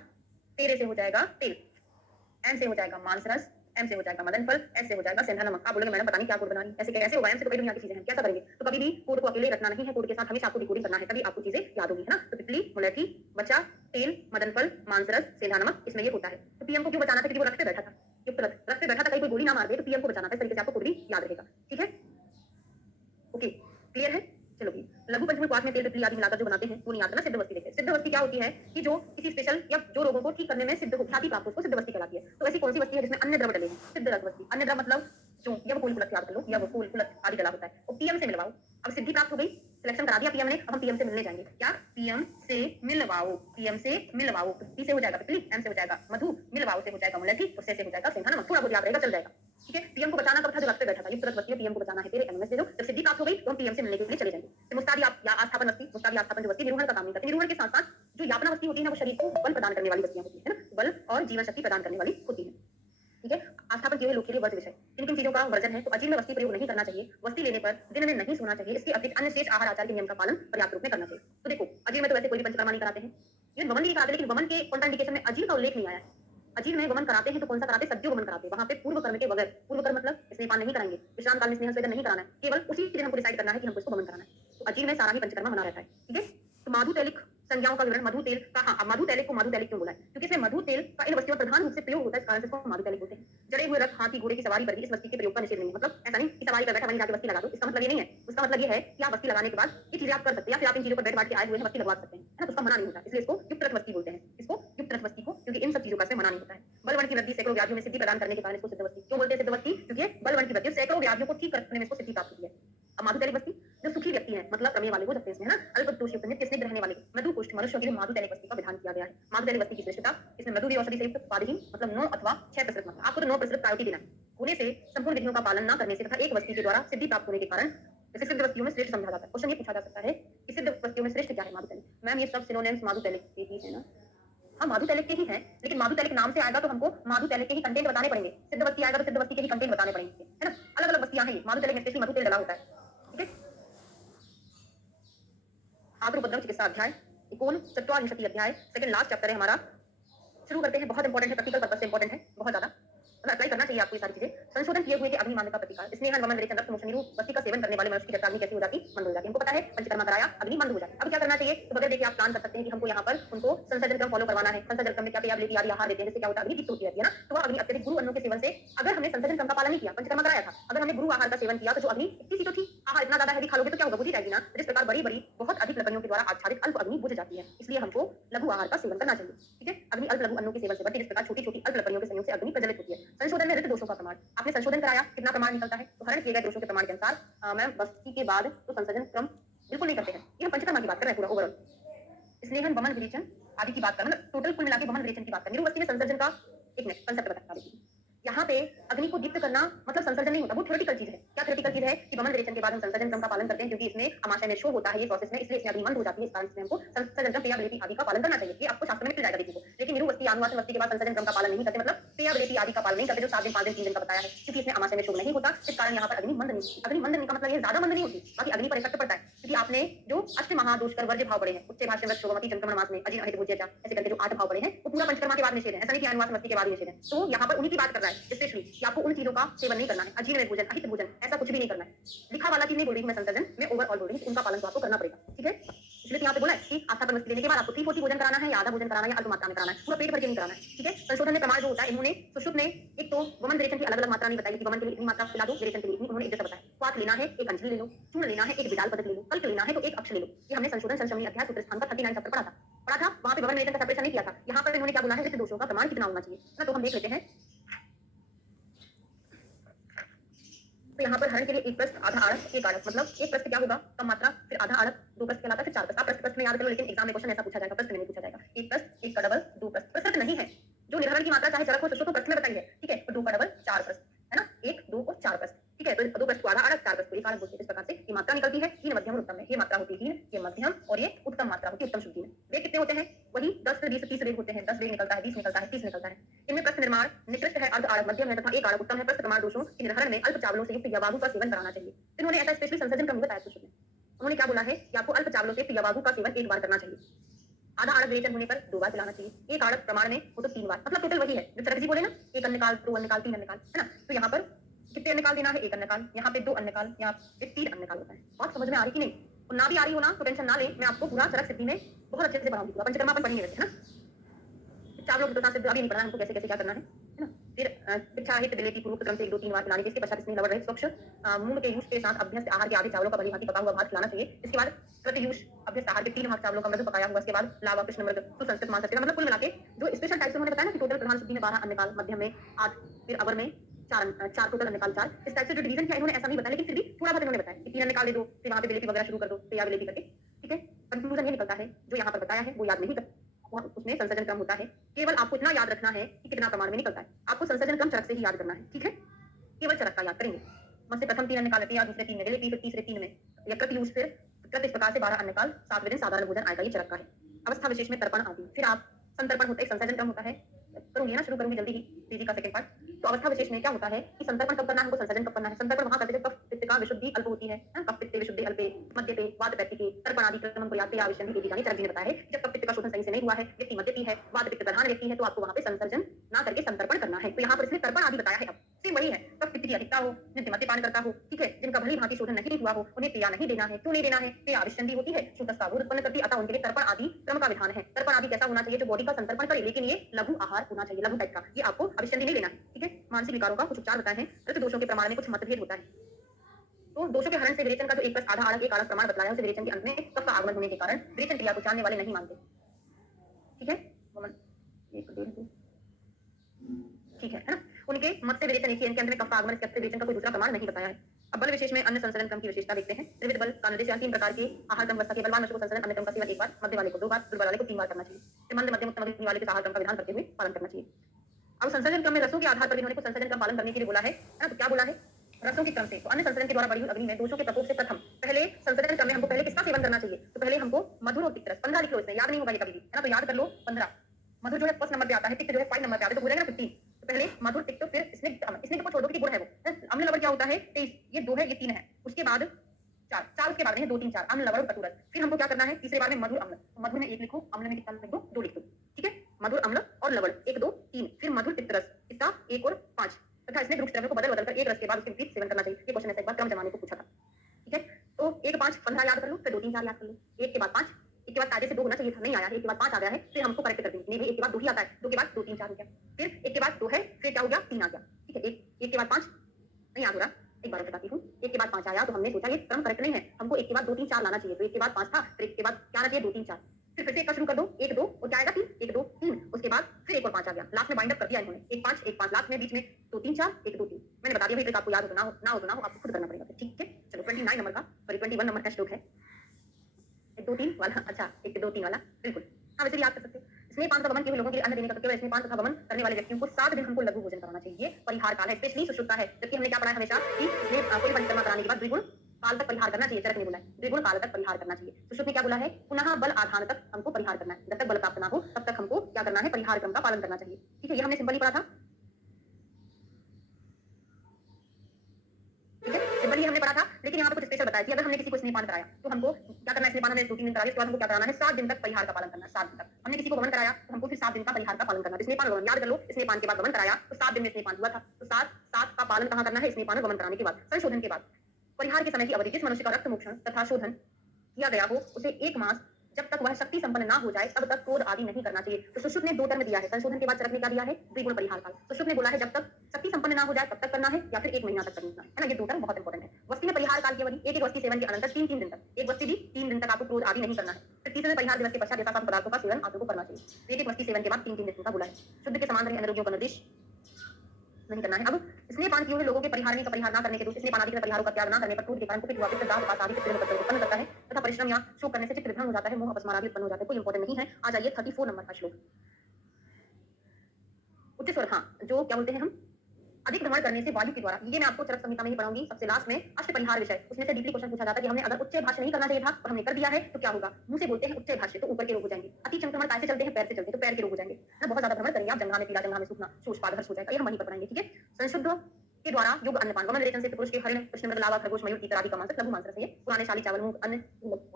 तेरे से हो जाएगा तेल, एम से हो जाएगा मानसरस, एम से हो जाएगा मदन फल, एस से हो जाएगा सेंधा नमक। आप बोलोगे मैडम पता नहीं क्या कोड बना रही, ऐसे कैसे होगा, एम से तो कई दुनिया की चीजें हैं, कैसा करेंगे। तो कभी भी कोड को अकेले रखना नहीं है, कोड के साथ हमेशा आपको डिकोडिंग करना है, तभी आपको चीजें याद होगी, है ना। तो पिपली, मुलेठी, बचा, तेल, मदन फल, मानसरस, सेंधा नमक, इसमें ये होता है। तो पीएम को क्यों बचाना था, क्योंकि वो रथ पे बैठा था, युक्त रथ पे बैठा था, कहीं कोई गोली ना मार दे, तो पीएम को बचाना था। इस तरीके से आपको कोड भी याद रहेगा, ठीक है। ओके, क्लियर है। चलो भी लघु पंचमूल पाठ में तेल पिपली आदि मिलाकर जो बनाते हैं वो नहीं आता ना। सिद्ध वस्ती देखिए, सिद्ध वस्ती क्या होती है कि जो किसी स्पेशल या जो रोगों को ठीक करने में सिद्ध ख्याति प्राप्त हो, उसको सिद्ध वस्ती कहलाती है। तो ऐसी कौन सी वस्ती है जिसमें अन्य द्रव्य डले हैं, सिद्ध रस वस्ती। अन्य द्रव्य मतलब जो यवकुल कुलत याद कर लो, यवकुल कुलत आदि डला होता है। और पीएम से मिलवाओ, अब सिद्धि प्राप्त हो गई, सिलेक्शन करा दिया पीएम ने, अब हम पीएम से मिलने जाएंगे। क्या, पीएम से मिलवाओ, पीएम से मिलवाओ। पी से हो जाएगा पिपली, एम से हो जाएगा मधु, मिलवाओ से हो जाएगा मुलेठी, और से हो जाएगा सेंधा नमक। थोड़ा बहुत याद रहेगा, चल जाएगा, ठीक है। पीएम को बचाना कब था, जो रथ पे बैठा था। युक्त रथ वस्ती, पीएम को बचाना है तेरे एमएमएस दे दो। जब सिद्धि प्राप्त हो गई तो हम पीएम से मिलने के लिए चले जाएंगे। तो मुस्तादी या आस्थापन वस्ती, मुस्तादी आस्थापन जो वस्ती निरूहण का काम नहीं करती, निरूहण के साथ साथ जो यापना वस्ती होती है ना, वो शरीर को बल प्रदान करने वाली वस्तियां होती है ना, बल और जीवन शक्ति प्रदान करने वाली होती है, ठीक है। आस्थापन किए हुए लोग के लिए वर्ज विषय, किन किन चीजों का वर्जन है। तो अजीर्ण वस्ती प्रयोग नहीं करना चाहिए, वस्ती लेने पर दिन में नहीं सोना चाहिए, इसके अतिरिक्त अन्य शेष आहार आचार के नियम का पालन पर्याप्त रूप में करना चाहिए। तो देखो अजीर्ण में तो वैसे कोई भी पंचकर्मा नहीं कराते हैं, ये वमन नहीं कराते, लेकिन वमन के कॉन्ट्राइंडिकेशन में अजीर्ण का उल्लेख नहीं आया है। अजीर्ण में वमन कराते हैं तो कौन सा कराते हैं, सद्यो वमन कराते हैं, वहां पे पूर्व कर्म के बगैर। पूर्व कर्म मतलब स्नेहपान नहीं कराएंगे, विश्राम काल में स्नेह स्वेदन नहीं कराना है, केवल उसी दिन हमको डिसाइड करना है कि हमको इसको वमन कराना है। तो अजीर्ण में सारा ही पंचकर्मा बना रहता है, ठीक है। तो माधु तैलिक संज्ञाओं का विवरण, मधु तेल का, हाँ, अब मधु तैलिक को मधु तैलिक क्यों बोला है, क्योंकि इसमें मधु तेल का इन वस्तियों पर प्रधान रूप से प्रयोग होता है, इस कारण से इसको मधु तैलिक बोलते हैं। जड़े हुए रथ, हाथी, घोड़े की सवारी पर भी इस वस्ती के प्रयोग का निषेध नहीं है। मतलब ऐसा नहीं कि सवारी कर बैठा वहीं जाके वस्ती लगा दो, इसका मतलब ये नहीं है। उसका मतलब ये है कि आप वस्ती लगाने के बाद ये चीजें आप कर सकते हैं, या फिर आप इन चीजों पर बैठ के आए हुए हैं वस्ती लगवा सकते हैं, है ना। तो उसका मना नहीं होता, इसलिए इसको युक्त रथ वस्ती बोलते हैं, इसको युक्त रथ वस्ती को, क्योंकि इन सब चीजों का मना नहीं होता है। बलवन की वृद्धि सैकड़ों व्याधियों में सिद्धि प्रदान करने के कारण इसको सिद्ध वस्ती क्यों बोलते हैं, सिद्ध वस्ती, क्योंकि बलवन की वृद्धि सैकड़ों व्याधियों को ठीक करने में इसको सिद्धि प्राप्त होती है। अब माधु तैलिक वस्ती जो सुखी व्यक्ति है, मतलब प्रमेय वाले को जपते हैं, है ना, अल्प दोषयुक्त नित्य स्निग्ध रहने वाले मधु पुष्ट मनुष्य के लिए माधु तैलिक वस्ती का विधान किया गया है। माधु तैलिक वस्ती की श्रेष्ठता, इसमें मधु भी औषधि से युक्त पादहीन, मतलब 9 अथवा 6% मतलब आपको तो 9% प्रायोरिटी देना है। होने से संपूर्ण विधियों का पालन न करने से तथा एक वस्ती के द्वारा सिद्धि प्राप्त होने के कारण इसे सिद्ध वस्तियों में श्रेष्ठ समझा जाता है। क्वेश्चन ये पूछा जा सकता है कि सिद्ध वस्तियों में श्रेष्ठ क्या है माधु तैलिक। मैम ये सब सिनोनिम्स माधु तैलिक के ही है ना। हाँ माधु तैलिक के ही है, लेकिन माधु तैलिक नाम से आएगा तो हमको माधु तैलिक के ही कंटेंट बताने पड़ेंगे। सिद्ध वस्ती आएगा तो सिद्ध वस्ती के ही कंटेंट बताने पड़ेंगे, है ना। अलग अलग वस्तियां हैं, माधु तैलिक में स्पेशली मधु तेल डला होता है, ठीक है। आतुर उपद्रव चिकित्सा अध्याय 39 अध्याय, सेकंड लास्ट चैप्टर है हमारा। शुरू करते हैं, बहुत इंपॉर्टेंट है, प्रैक्टिकल पर्पस से इंपॉर्टेंट है, बहुत ज्यादा मतलब अप्लाई करना चाहिए आपको ये सारी चीजें। संशोधन किए हुए के अग्नि मान्यता प्रतिकार, स्नेहन वमन विरेचन रक्त मोक्षण निरूप वस्ती का सेवन करने वाले मनुष्य की रक्ताग्नि कैसी हो जाती, मंद हो जाती है। हमको पता है पंचकर्मा कराया, अग्नि मंद हो जाती है। अब क्या करना चाहिए, तो बगैर देखिए आप प्लान कर सकते हैं कि हमको यहाँ पर उनको संसर्जन क्रम फॉलो करवाना है। संसर्जन क्रम में क्या पेय आदि आहार देते हैं, जिससे क्या होता है, अग्नि दीप्त होती है ना। तो वह अग्नि अत्यधिक गुरु अन्नों के सेवन से, अगर हमने संसर्जन क्रम का पालन नहीं किया, पंचकर्मा कराया था, अगर हमने गुरु आहार का सेवन किया तो जो अग्नि इतनी सी तो थी, आहार इतना ज्यादा हैवी खा लोगे तो क्या होगा, बुझ जाएगी ना। जिस प्रकार बड़ी बड़ी बहुत अधिक लकड़ियों के द्वारा आच्छादित अल्प अग्नि बुझ जाती है, इसलिए हमको लघु आहार का सेवन करना चाहिए, ठीक है। अग्नि अल्प लघु अन्नों के सेवन से बढ़ती है, जिस प्रकार छोटी छोटी अल्प लकड़ियों के संयोग से अग्नि प्रज्वलित होती है। संशोधन में ऋत दोषों का प्रमाण, आपने संशोधन कराया, कितना प्रमाण निकलता है, तो हरण किए गए दोषों के प्रमाण के अनुसार मैम वस्ती के बाद तो संसर्जन क्रम बिल्कुल नहीं करते हैं। ये हम पंचकर्मा की बात कर रहे हैं पूरा ओवरऑल, स्नेहन वमन विरेचन आदि की बात कर, मतलब टोटल कुल मिलाकर वमन विरेचन की बात कर। निरूप वस्ती में संसर्जन का एक मिनट कंसेप्ट बता देती हूँ। यहाँ पे अग्नि को दीप्त करना मतलब संसर्जन नहीं होता, वो थ्योरेटिकल चीज है। क्या थ्योरेटिकल चीज है कि वमन विरेचन के बाद हम संसर्जन क्रम का पालन करते हैं, क्योंकि इसमें अमाशय में शो होता है ये प्रोसेस में, इसलिए इसमें अग्नि मंद हो जाती है। इस कारण से हमको संसर्जन क्रम पेयाबिलिटी आदि का पालन करना चाहिए। ये आपको शास्त्र में मिल जाएगा देखिए को। लेकिन निरूप वस्ती अनुवासन वस्ती के बाद संसर्जन क्रम का पालन नहीं करते, मतलब पेयाबिलिटी आदि का पालन नहीं करते, जो 7 दिन 5 दिन 3 दिन का बताया है, क्योंकि इसमें अमाशय में शो नहीं होता। इस कारण यहाँ पर अग्नि मंद नहीं, अग्नि मंद नहीं का मतलब ये ज्यादा मंद नहीं होती, बाकी अग्नि पर इफेक्ट पड़ता है, क्योंकि आपने जो अष्ट महादोषकर वर्ज्य भाव पड़े हैं, उच्च भाष्य में शोभमती चंद्रमण मास में अजीर्ण अहित भोज्य ऐसे करके जो 8 भाव पड़े हैं, वो पूरा पंचकर्मा के बाद निषेध है। ऐसा नहीं कि अनुवासन वस्ती के बाद निषेध है। तो यहाँ पर उन्हीं की बात कर रहा है स्पेशली कि आपको उन चीजों का सेवन नहीं करना है, अजीर्ण भोजन अहित भोजन ऐसा कुछ भी नहीं करना है। लिखा वाला चीज नहीं बोल रही मैं, संसर्जन में ओवरऑल बोल रही हूँ, उनका पालन तो आपको करना पड़ेगा, ठीक है। इसलिए यहाँ पे बोला है कि आस्थापन वस्ती लेने के बाद आपको 3/4 भोजन कराना है, या आधा भोजन कराना है, या अल्प मात्रा में कराना है, पूरा पेट भर के नहीं कराना है, ठीक है। संशोधन में प्रमाण जो होता है, इन्होंने सुश्रुत ने एक तो वमन विरेचन की अलग अलग मात्रा नहीं बताई कि वमन के लिए इतनी मात्रा खिला दो, विरेचन के लिए इतनी, उन्होंने एक जैसा बताया। स्वाद लेना है एक अंजलि ले लो, चूर्ण लेना है एक विदाल पदक ले लो, कल्क लेना है तो एक अक्ष ले लो। ये हमने संशोधन संशमनी अध्याय सूत्र स्थान पर 39 चैप्टर पढ़ा था। वहां पे वमन विरेचन का सेपरेशन नहीं किया था। यहाँ पर इन्होंने क्या बोला है, ऋत दोषों का प्रमाण कितना होना चाहिए ना, तो हम देख लेते हैं। तो यहाँ पर हरण के लिए एक प्रश्न आधा आड़क एक आड़क, मतलब एक प्रश्न क्या होगा कम मात्रा, फिर आधा आड़क, 2 प्रश्न कहलाता है, फिर 4 प्रश्न। आप प्रश्न में याद करो, लेकिन एग्जाम में क्वेश्चन ऐसा पूछा जाएगा, प्रश्न में नहीं पूछा जाएगा। एक प्रश्न एक का डबल 2 प्रश्न, प्रश्न नहीं है, मात्रा होती है, ये मध्यम और ये उत्तम मात्रा होती है उत्तम शुद्धि में। वेग कितने होते हैं? वही 10 से 20 30 वेग होते हैं। 10 वेग निकलता है, 20 निकलता है, 30 निकलता है। इनमें प्रश्न निर्माण निकृष्ट है, अर्ध आड़क मध्यम है तथा एक आड़क उत्तम है। प्रश्न प्रमाण दोषों के निर्धारण में अल्प चावलों से युक्त यवागु का सेवन कराना चाहिए। तो इन्होंने ऐसा स्पेशली संसर्जन क्रम बताया क्वेश्चन में। उन्होंने क्या बोला है कि आपको अल्प चावलों से युक्त यवागु का सेवन एक बार करना चाहिए। आधा आड़क विरेचन होने पर 2 बार पिलाना चाहिए। एक आड़क प्रमाण में हो तो 3 बार, मतलब टोटल वही है जो चरक जी बोले ना, एक अन्न काल, 2 अन्न काल, 3 अन्न काल, है ना। तो यहाँ पर कितने अन्न काल देना है? एक अन्न काल, यहाँ पे 2 अन्न काल, यहाँ पे 3 अन्न काल होता है। बात समझ में आ रही कि नहीं? और ना भी आ रही हो ना तो टेंशन ना ले, मैं आपको पूरा चरक सिद्धि में बहुत अच्छे से पढ़ाऊंगी। पंचकर्मा अपन पढ़ेंगे वैसे, है ना। चावलों की तो अभी नहीं पढ़ना हमको, कैसे कैसे क्या करना है ना। फिर शिक्षा हित दिले की पूर्व क्रम से 1 2 3 बार पिलाने के, इसके पश्चात इसमें लवण रहित स्वच्छ मूंग के यूज के साथ अभ्यस्त आहार के आधे चावलों का भली भांति पका हुआ भात खिलाना चाहिए। इसके बाद प्रतियूष अभ्यस्त आहार के 3 भाग चावलों का मृदु पकाया हुआ, इसके बाद लावा कृष्ण मृग सुसंस्कृत मांस सेवन, मतलब कुल मिला के जो स्पेशल टाइप से उन्होंने बताया ना कि टोटल प्रधान शुद्धि में 12 अन्नकाल, मध्यम में 8, फिर अवर में 4 टोटल अन्नकाल 4। इस टाइप से जो डिवीजन किया इन्होंने ऐसा नहीं बताया, लेकिन फिर भी थोड़ा बहुत इन्होंने बताया कि 3 अन्नकाल दे दो, फिर वहां पे विलेपी वगैरह शुरू कर दो, पेया विलेपी करके, ठीक है। कंक्लूजन ये निकलता है जो यहाँ पर बताया है वो याद नहीं कर, उसमें संसर्जन क्रम होता है। केवल आपको इतना याद रखना है कि कितना प्रमाण में निकलता है। आपको संसर्जन क्रम चरक से ही याद करना है, ठीक है। केवल चरक का याद करेंगे। मत से प्रथम 3 अन्नकाल या दूसरे 3 में विलेपी, फिर तीसरे 3 में यकृत यूज, फिर कृत, इस प्रकार से 12 अन्नकाल, 7वें दिन साधारण भोजन आएगा, ये चरक का है। अवस्था विशेष में तर्पण आदि, फिर आप संतर्पण होता है, संसर्जन क्रम होता है। करूंगी ना, शुरू करूंगी जल्दी ही पीजी का सेकंड पार्ट। तो अवस्था विशेष में क्या होता है कि संतर्पण कब करना है हमको, संसर्जन कब करना है। संतर्पण वहां करते हैं कफ पित्त का विशुद्धि अल्प होती है, कफ पित्त विशुद्धि अल्पे, मध्य पे वात पैत्ती के तर्पण आदि क्रम को याद आविष्ण भी चरक जी ने बताया है। जब कफ पित्त का शोधन सही से नहीं हुआ है, व्यक्ति मध्यपी है, वात पित्त प्रधान व्यक्ति है, तो आपको वहां पे संसर्जन ना करके संतर्पण करना है। तो यहाँ पर इसने तर्पण आदि बताया है। अब सेम वही है, कफ पित्त की अधिकता हो, मध्य पान करता हो, ठीक है, जिनका भली भांति शोधन नहीं हुआ हो, उन्हें पेया नहीं देना है। क्यों नहीं देना है? पेय आविष्ण होती है, शूतस्ता उत्पन्न करती, अतः उनके लिए तर्पण आदि क्रम का विधान है। तर्पण आदि कैसा होना चाहिए? जो बॉडी का संतर्पण करे, लेकिन ये लघु आहार होना चाहिए, लघु टाइप का। ये आपको अविष्ण नहीं लेना है, ठीक है। मानसिक विकारों का कुछ उपचार बताए हैं। ऋतु दोषों के प्रमाण में कुछ मतभेद होता है। तो दोषों के हरण से विरेचन का जो एक प्लस आधा आड़क एक आड़क प्रमाण बतलाया, उसे विरेचन के अंत में कफ का आगमन होने के कारण विरेचन क्रिया को जानने वाले नहीं मानते, ठीक है। ठीक है ना। उनके मत से विरेचन एक ही अंत में कफ का आगमन, इसके विरेचन का कोई दूसरा प्रमाण नहीं बताया है। अब बल विशेष में अन्य संसर्जन क्रम की विशेषता देखते हैं। त्रिविध बल का निर्देश 3 प्रकार के आहार क्रम अवस्था के बलवान मनुष्य को संसर्जन अन्य क्रम का सेवन 1 बार, मध्य वाले को 2 बार, दुर्बल वाले को 3 बार करना चाहिए। मंद मध्यम उत्तम वाले के आहार क्रम का विधान करते हुए पालन करना चाहिए। अब संसर्जन क्रम में रसों के आधार पर इन्होंने संसर्जन का पालन करने के लिए बोला है ना। तो क्या बोला है? रसों के क्रम से, तो अन्य संसर्जन के द्वारा बढ़ी हुई अग्नि में दोषों के प्रकोप से प्रथम पहले संसर्जन क्रम में हमको पहले किसका सेवन करना चाहिए? तो पहले हमको मधुर और तिक्त रस 15 लिख लो, इसमें याद नहीं होगा ये कभी भी, है ना। तो याद कर लो 15। मधुर जो है फर्स्ट नंबर पे आता है, तिक्त जो है 5 नंबर पे आता है, तो बोलेगा ना 15। तो पहले मधुर, तिक्त, फिर स्निग्ध को छोड़ दो कि गुण है वो। अम्ल लवण क्या होता है? 23, ये 2 है, ये 3 है। उसके बाद 4 उसके बाद में 2 3 4 अम्ल लवण कटु रस। फिर हमको क्या करना है? तीसरे बार में मधुर अम्ल, तो मधुर में 1 लिखो, अम्ल में कितना लिख दो? 2 लिख दो, ठीक है। मधुर अम्ल और लवण 1 2 3, फिर मधुर तिक्त रस, इसका 1 और 5 तथा इसमें वृक्ष द्रव्य को बदल कर एक रस के बाद उसके विपरीत सेवन करना चाहिए। ये क्वेश्चन ऐसे एक बार क्रम जमाने को पूछा था, ठीक है। तो 1 5 15 याद कर लो, फिर 2 3 4 याद कर लो। 1 के बाद 5, 1 के बाद कायदे से 2 होना चाहिए था, नहीं आया है। 1 के बाद 5 आ गया है, फिर हमको करेक्ट कर देंगे। नहीं भाई 1 के बाद 2 ही आता है, 2 के बाद 2 3 4 हो गया, फिर 1 के बाद 2 है, फिर क्या हो गया? 3 आ गया, ठीक है। 1 के बाद 5 नहीं याद हो रहा, एक बार बताती हूँ। 1 के बाद 5 आया तो हमने सोचा ये क्रम करेक्ट नहीं है, हमको 1 के बाद 2 3 4 लाना चाहिए। तो 1 के बाद 5 था, फिर 1 के बाद क्या आना चाहिए? 2 3 4, फिर से 1 का शुरू कर दो, 1 2 और क्या आएगा? 3, 1 2 3। उसके बाद फिर 1 और 5 आ गया, लास्ट में बाइंड अप कर दिया इन्होंने। 1 5 1 5 लास्ट में, बीच में 2 3 4 1 2 3। मैंने बता दिया भाई, ट्रिक आपको याद हो ना हो तो ना हो, आपको खुद करना पड़ेगा, ठीक है। चलो 29 नंबर का, सॉरी 21 नंबर का श्लोक है, 1 2 3 वाला। अच्छा 1 2 3 वाला, बिल्कुल हाँ, वैसे याद कर सकते हो। स्नेह पान का गमन किए हुए लोगों के लिए अन्न देने का, केवल स्नेह पान तथा गमन करने वाले व्यक्तियों को 7 दिन हमको लघु भोजन कराना चाहिए। परिहार काल है, स्पेशली सुश्रुतता है। जबकि हमने क्या पढ़ा है हमेशा कि स्नेह कोई परिक्रमा कराने के बाद द्विगुण काल तक परिहार करना चाहिए। चरक ने बोला है द्विगुण काल तक परिहार करना चाहिए। सुश्रुत ने क्या बोला है? पुनः बल आधान तक हमको परिहार करना है। जब तक बल प्राप्त ना हो तब तक हमको क्या करना है? परिहार क्रम का पालन करना चाहिए, ठीक है। ये हमने सिंपली पढ़ा था, ठीक है, सिंपल ही हमने पढ़ा था। लेकिन यहाँ पे कुछ स्पेशल बताया कि अगर हमने किसी को स्नेहपान कराया तो हमको क्या करना है? स्नेहपान हमने 2 3 दिन कराया, उसके बाद हमको क्या कराना है? 7 दिन तक परिहार का पालन करना है। 7 दिन तक हमने किसी को गमन कराया तो हमको फिर 7 दिन का परिहार का पालन करना है। स्नेहपान गमन याद कर लो, स्नेहपान के बाद गमन कराया तो 7 दिन में स्नेहपान हुआ था, तो 7 का पालन कहाँ करना है? स्नेहपान और गमन कराने के बाद, संशोधन के बाद। परिहार के समय की अवधि, जिस मनुष्य का रक्त मोक्षण तथा शोधन किया गया हो उसे 1 मास जब तक वह शक्ति संपन्न ना हो जाए तब तक क्रोध आदि नहीं करना चाहिए। तो सुश्रुत ने 2 टर्म दिया है, संशोधन के बाद चरक ने क्या दिया है? द्विगुण परिहार काल। सुश्रुत ने बोला है जब तक शक्ति संपन्न ना हो जाए तब तक करना है, या फिर 1 महीना तक करना है ना। ये 2 टर्म बहुत इंपॉर्टेंट है। वस्ती में परिहार काल की अवधि, एक वस्ती सेवन के अनंतर 3 दिन तक, एक वस्ती दी 3 दिन तक आपको क्रोध आदि नहीं करना है। फिर तीसरे परिहार दिवस के पश्चात यथासंभव पदार्थों का सेवन आपको करना चाहिए। एक वस्ती सेवन के बाद 3 दिन का बोला है। शुद्ध के समान रहे अनारोग्यों का निर्देश नहीं करना है। अब स्नेहपान किए हुए लोगों के परिहार ना करने के दोष, स्नेहपान आदि के परिहारों का त्याग ना करने पर क्रोध के कारण कुपित हुआ पित्त दाह उपास आदि चित्त उत्पन्न करता है तथा परिश्रम या शोक करने से चित्त विभ्रम हो जाता है, मोह अपस्मार आदि उत्पन्न हो जाता है। कोई इंपॉर्टेंट नहीं है। आ जाइए 34 नंबर का श्लोक। उच्च स्वर, हाँ जो क्या बोलते हैं हम अधिक भ्रमण करने से वायु के द्वारा, ये मैं आपको चरक संहिता में ही पढ़ाऊंगी सबसे लास्ट में, अष्टपरिहार विषय, उसमें से डीपली क्वेश्चन पूछा जाता है कि हमने अगर उच्च भाष्य नहीं करना चाहिए था और हमने कर दिया है तो क्या होगा। मुंह से बोलते हैं उच्च भाष्य तो ऊपर के रोग हो जाएंगे, अति संक्रमण कैसे चलते हैं, पैर से चलते हैं तो पैर के रोग हो जाएंगे ना। बहुत ज्यादा भ्रमण करेंगे आप, जंघा में पीला, जंघा में सूखना, शोषपाद हो जाएगा, ये हम वहीं पर पढ़ाएंगे, ठीक है। संशुद्ध के द्वारा योग अन्नपान, वमन विरेचन से पुरुष के हरिण, कृष्ण मृग, लावा, खरगोश, मयूर, तीतर आदि का मांस, लघु मांस से पुराने शाली चावल, मूंग, अन्न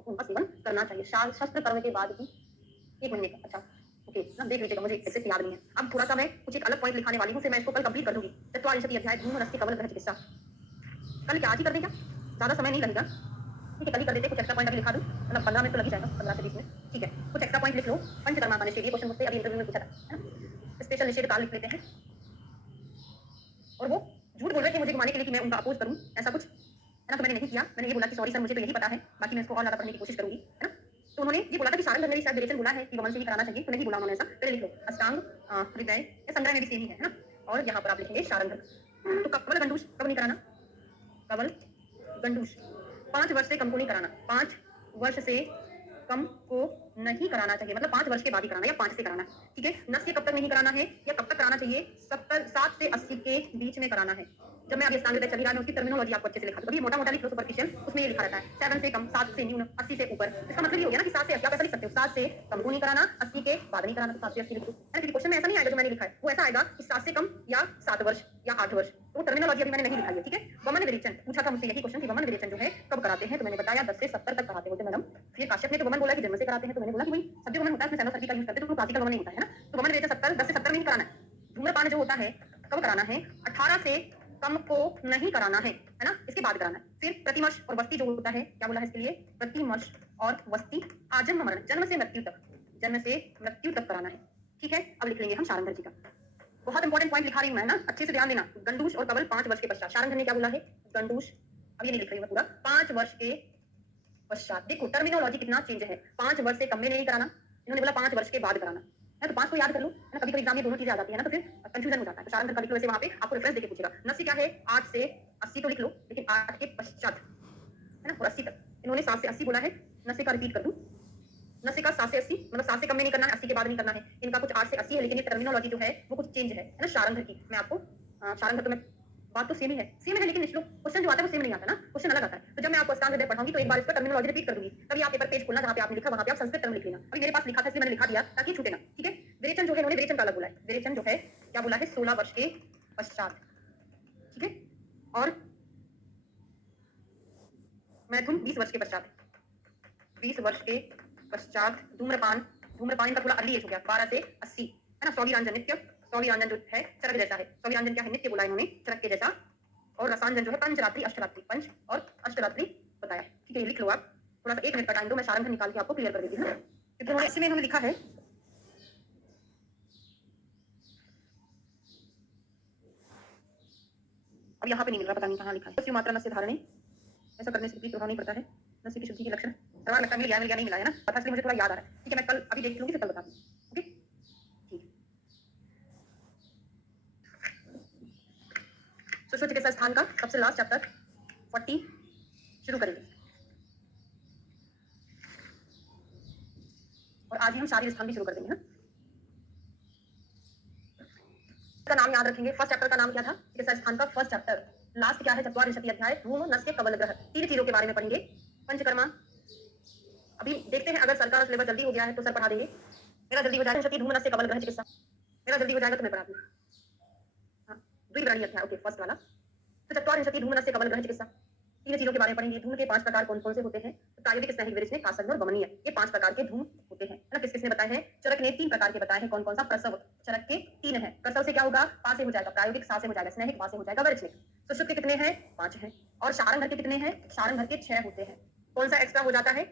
उनका सेवन करना चाहिए शस्त्र कर्म के बाद भी 1 महीने का। अच्छा ओके ना, देख लीजिएगा, मुझे एक्सेस याद नहीं है। अब थोड़ा सा मैं कुछ एक अलग पॉइंट लिखाने वाली हूँ, फिर मैं इसको कल कंप्लीट कर दूंगी। चतुर्विंशति अध्याय धूम नस्य कवल ग्रह चिकित्सा, कल क्या आज ही कर दें क्या, ज्यादा समय नहीं लगेगा, ठीक है कल ही कर देते। कुछ एक्स्ट्रा पॉइंट अभी लिखा दूं, मतलब 15 मिनट तो लग ही जाएगा, 15 से 20 मिनट, ठीक है। कुछ एक्स्ट्रा पॉइंट लिख लो। पंचकर्मा का निषेध, ये क्वेश्चन मुझसे अभी इंटरव्यू में पूछा था, है ना। स्पेशल निषेध काल लिख लेते हैं, और वो झूठ बोल रहे थे मुझे घुमाने के लिए कि मैं उनका अपोज करूं, ऐसा कुछ, है ना। तो मैंने नहीं किया, मैंने ये बोला कि सॉरी सर मुझे तो यही पता है, बाकी मैं इसको और ज्यादा पढ़ने की कोशिश करूंगी, है ना। तो उन्होंने ये बोला था कि सारंग धरने शायद विरेचन बोला है कि वमन से ही कराना चाहिए, तो नहीं बोला उन्होंने ऐसा। पहले लिख लो अष्टांग हृदय या संग्रह में भी सेम ही है ना। और यहाँ पर आप लिखेंगे सारंग धर। तो कवल गंडूस कब नहीं कराना, कवल गंडूस 5 वर्ष से कम को नहीं कराना, 5 वर्ष से कम को नहीं कराना चाहिए, मतलब 5 वर्ष के बाद ही कराना या 5 से कराना, ठीक है। नस्य कब तक नहीं कराना है या कब तक कराना चाहिए, 7 से 80 के बीच में कराना है। जब मैं अभी स्थान चली रहा है उसकी टर्मिनोलॉजी आपको अच्छे से लिखा दूं, अभी मोटा मोटा लिख लो सुपरफिशियल, उसमें ये लिखा रहता है 7 से कम, 7 से न्यून, 80 से ऊपर। इसका मतलब ये हो गया ना कि 7 से 80 आप ऐसा लिख सकते हो, 7 से कम को नहीं कराना, 80 के बाद नहीं कराना, तो 7 से 80 लिख दो। क्योंकि क्वेश्चन में ऐसा नहीं आएगा जो मैंने लिखा है, वो ऐसा आएगा कि 7 से कम या 7 वर्ष या 8 वर्ष, तो टर्मिनोलॉजी अभी मैंने नहीं लिखाई है, ठीक है। वमन विरेचन पूछा था मुझसे, यही क्वेश्चन कि वमन विरेचन जो है कब कराते हैं, तो मैंने बताया 10 से 70 तक कराते होते मैडम। फिर काश्यप ने तो वमन बोला कि जन्म से कराते हैं, तो मैंने बोला कि भाई सब्जेक्ट वमन होता है, उसमें सेनोसर्जी का यूज करते हैं, तो क्लासिकल वमन नहीं होता है ना। तो वमन विरेचन 10 से 70 में ही कराना है। धूम्रपान जो होता है कब कराना है, 18 से कम को नहीं कराना है ना, इसके बाद कराना है। फिर प्रतिमर्श और वस्ती जो होता है, क्या बोला है इसके लिए, प्रतिमर्श और वस्ती आजन्म मरण, जन्म से मृत्यु तक, जन्म से मृत्यु तक कराना है, ठीक है। अब लिख लेंगे हम शारंग जी का, बहुत इंपॉर्टेंट पॉइंट लिखा रही हूं मैं ना, अच्छे से ध्यान देना। गंडूस और कवल 5 वर्ष के पश्चात, शारंग ने क्या बोला है, गंडूस, अब ये नहीं लिख रही मैं पूरा, 5 वर्ष के पश्चात। देखो टर्मिनोलॉजी कितना चेंज है, 5 वर्ष से कम में नहीं कराना, इन्होंने बोला 5 वर्ष के बाद कराना है, तो 5 को याद कर लो, है ना। कभी कभी एग्जाम में दोनों चीजें आ जाती है ना, तो फिर कंफ्यूजन हो जाता है। तो शारंग का लिख लो, वैसे वहां पे आपको रेफरेंस देके पूछेगा। नस्य क्या है, 8 से 80 तो लिख लो, लेकिन 8 के पश्चात, है ना, और 80 तक। इन्होंने 7 से 80 बोला है, नस्य का रिपीट कर दूं, नस्य का 7 से 80, मतलब 7 से कम में नहीं करना है, 80 के बाद नहीं करना है। इनका कुछ 8 से 80 है, लेकिन ये टर्मिनोलॉजी जो है वो कुछ चेंज है ना। शारंग की मैं आपको शारंग तो मैं बात तो सेम ही है, सेम है, लेकिन निचलो क्वेश्चन जो आता है वो सेम नहीं आता ना, क्वेश्चन अलग आता है। तो जब मैं आपको अष्टांग हृदय पढ़ाऊंगी तो एक बार इसका टर्मिनोलॉजी रिपीट कर दूंगी, तभी आप पेपर पेज खोलना, जहां पे आपने लिखा वहां पे आप संस्कृत टर्म लिख लेना। अभी मेरे पास लिखा था इसलिए मैंने लिखा दिया ताकि छूटे ना, ठीक है। विरेचन जो है इन्होंने विरेचन का अलग बोला है, विरेचन जो है क्या बोला है, 16 वर्ष के पश्चात, ठीक है। और मैथुन 20 वर्ष के पश्चात, 20 वर्ष के पश्चात। धूम्रपान, धूम्रपान का थोड़ा अर्ली एज हो गया, 12 से 80, है ना। सौवीरांजन नित्य, सौवीरांजन जो है चरक जैसा है, सौवीरांजन क्या है, नित्य बोला इन्होंने, चरक के जैसा। और रसांजन जो है पंचरात्रि अष्टरात्रि, पंच और अष्टरात्रि बताया, ठीक है। ये लिख लो आप, थोड़ा सा 1 मिनट का टाइम दो, मैं सारंग निकाल के आपको क्लियर कर देती हूँ, क्योंकि उन्होंने इसी में इन्होंने लिखा है। अब यहाँ पे नहीं मिल रहा, पता नहीं कहाँ लिखा है। मात्रा नस्य धारणे, ऐसा करने से प्रभाव नहीं पड़ता है, नस्य की शुद्धि के लक्षण लगता है मिल गया नहीं मिला है ना, पता इसलिए मुझे थोड़ा याद आ रहा है, ठीक है। मैं कल अभी देख लूंगी, फिर कल बता दूंगी, ओके ठीक। सुश्रुत चिकित्सा स्थान का सबसे लास्ट चैप्टर 40 शुरू करेंगे, और आज ही हम शारीरिक स्थान भी शुरू कर देंगे ना। का नाम याद रखेंगे, फर्स्ट चैप्टर का नाम क्या था, चिकित्सा स्थान का फर्स्ट चैप्टर। लास्ट क्या है, चतुर्विंशति अध्याय धूम नस्य कवल ग्रह, 3 चीजों के बारे में पढ़ेंगे। पंचकर्मा, अभी देखते हैं अगर सरकार सिलेबस जल्दी हो गया है तो सर पढ़ा देंगे, मेरा जल्दी हो जाएगा। धूम नस्य कवल ग्रह चिकित्सा मेरा जल्दी हो जाएगा तो मैं पढ़ा दूंगी। हाँ, द्विग्रहणी अध्याय, ओके फर्स्ट वाला। तो चतुर्विंशति धूम नस्य कवल ग्रह चिकित्सा, 3 चीजों के बारे में पढ़ेंगे। धूम के 5 प्रकार कौन कौन से होते हैं, प्रायोगिक, स्नेहिक, विरेचनिक, कासंग और वमनीय, ये 5 प्रकार के धूम होते हैं ना। किस किसने बताए हैं, चरक ने 3 प्रकार के बताए हैं, कौन कौन सा, प्रसव, चरक के 3 है, प्रसव से क्या होगा, पा से हो जाएगा, प्रायोगिक सा से हो जाएगा, स्नेहिक पा से हो जाएगा, विरेचनिक। सुश्रुत के कितने हैं, 5 हैं, और शारंग घर के कितने हैं, शारंग घर के 6 होते हैं। कौन सा एक्स्ट्रा हो जाता है,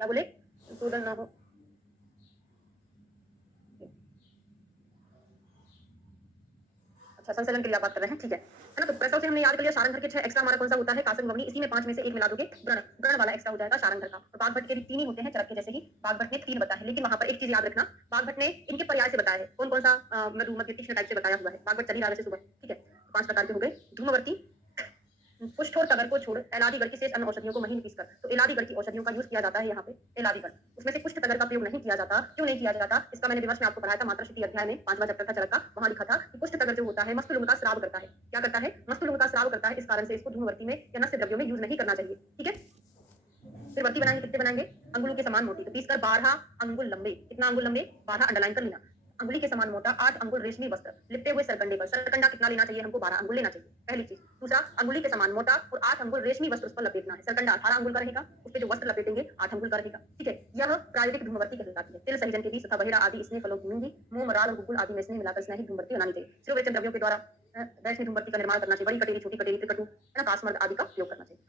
क्या बोले, टोटल ना हो, अच्छा संसलन के लिए बात कर रहे हैं, ठीक है ना। तो प्रसव से हमने याद कर लिया, शारंग घर के 6 एक्स्ट्रा हमारा कौन सा होता है, कासंग वमनी, इसी में 5 में से 1 मिला दोगे, व्रण, व्रण वाला एक्स्ट्रा हो जाएगा शारंग घर का। और बागभट्ट के भी 3 ही होते हैं, चरक के जैसे ही, बागभट्ट ने 3 बताए हैं, लेकिन वहां पर एक चीज याद रखना, बागभट्ट ने इनके पर्याय से बताया है, कौन कौन सा, मधु मध्य तीक्ष्ण टाइप से बताया हुआ है, बागभट्ट चली रहा है सुबह, ठीक है। 5 प्रकार के हो गए। धूमवर्ती, पुष्ठ और तगर को छोड़ एलादीगढ़ की शेष अन्य औषधियों को महीन पीसकर, तो एलादीगढ़ की औषधियों का यूज किया जाता है यहाँ पे, एलादीगढ़ उसमें से कुष्ठ तगर का प्रयोग नहीं किया जाता। क्यों नहीं किया जाता? इसका मैंने विवश में आपको पढ़ाया था मात्र श्रुति अध्याय में, 5वां चैप्टर था चरक का। वहां लिखा था कि कुष्ठ तगर जो होता है मस्तुलिंग का स्राव करता है। क्या करता है? मस्तुलिंग का स्राव करता है। इस कारण से इसको धूमवर्ती में या नस्य द्रव्यों में यूज नहीं करना चाहिए। ठीक है, फिर वर्ती बनाएंगे, कितने बनाएंगे? अंगुलों के समान मोटी, तो 30 कर 12 अंगुल लंबे। कितना अंगुल लंबे? 12 अंडरलाइन कर लेना। अंगुली के समान मोटा 8 अंगुल रेशमी वस्त्र लिपटे हुए सरकंडे पर। सरकंडा कितना लेना चाहिए हमको? 12 अंगुल लेना चाहिए, पहली चीज। दूसरा, अंगुली के समान मोटा और 8 अंगुल रेशमी वस्त्र उस पर लपेटना है। सरकंडा 18 अंगुल का रहेगा, उस पर जो वस्त्र लपेटेंगे 8 अंगुल का रहेगा। ठीक है, यह प्रायोगिक धूमवर्ती कहलाती है। तिल सहिजन के बीज तथा बहेड़ा आदि स्नेह फलों की मूंगी, मोम मराल और गुगुल आदि में स्नेह मिलाकर स्नेहिक धूमवर्ती बनानी चाहिए। शिरोवेचन द्रव्यों के द्वारा वैष्णव धूमवर्ती का निर्माण करना चाहिए। बड़ी कटेरी, छोटी कटेरी, त्रिकटु, है ना, कासमर्द आदि का प्रयोग करना चाहिए।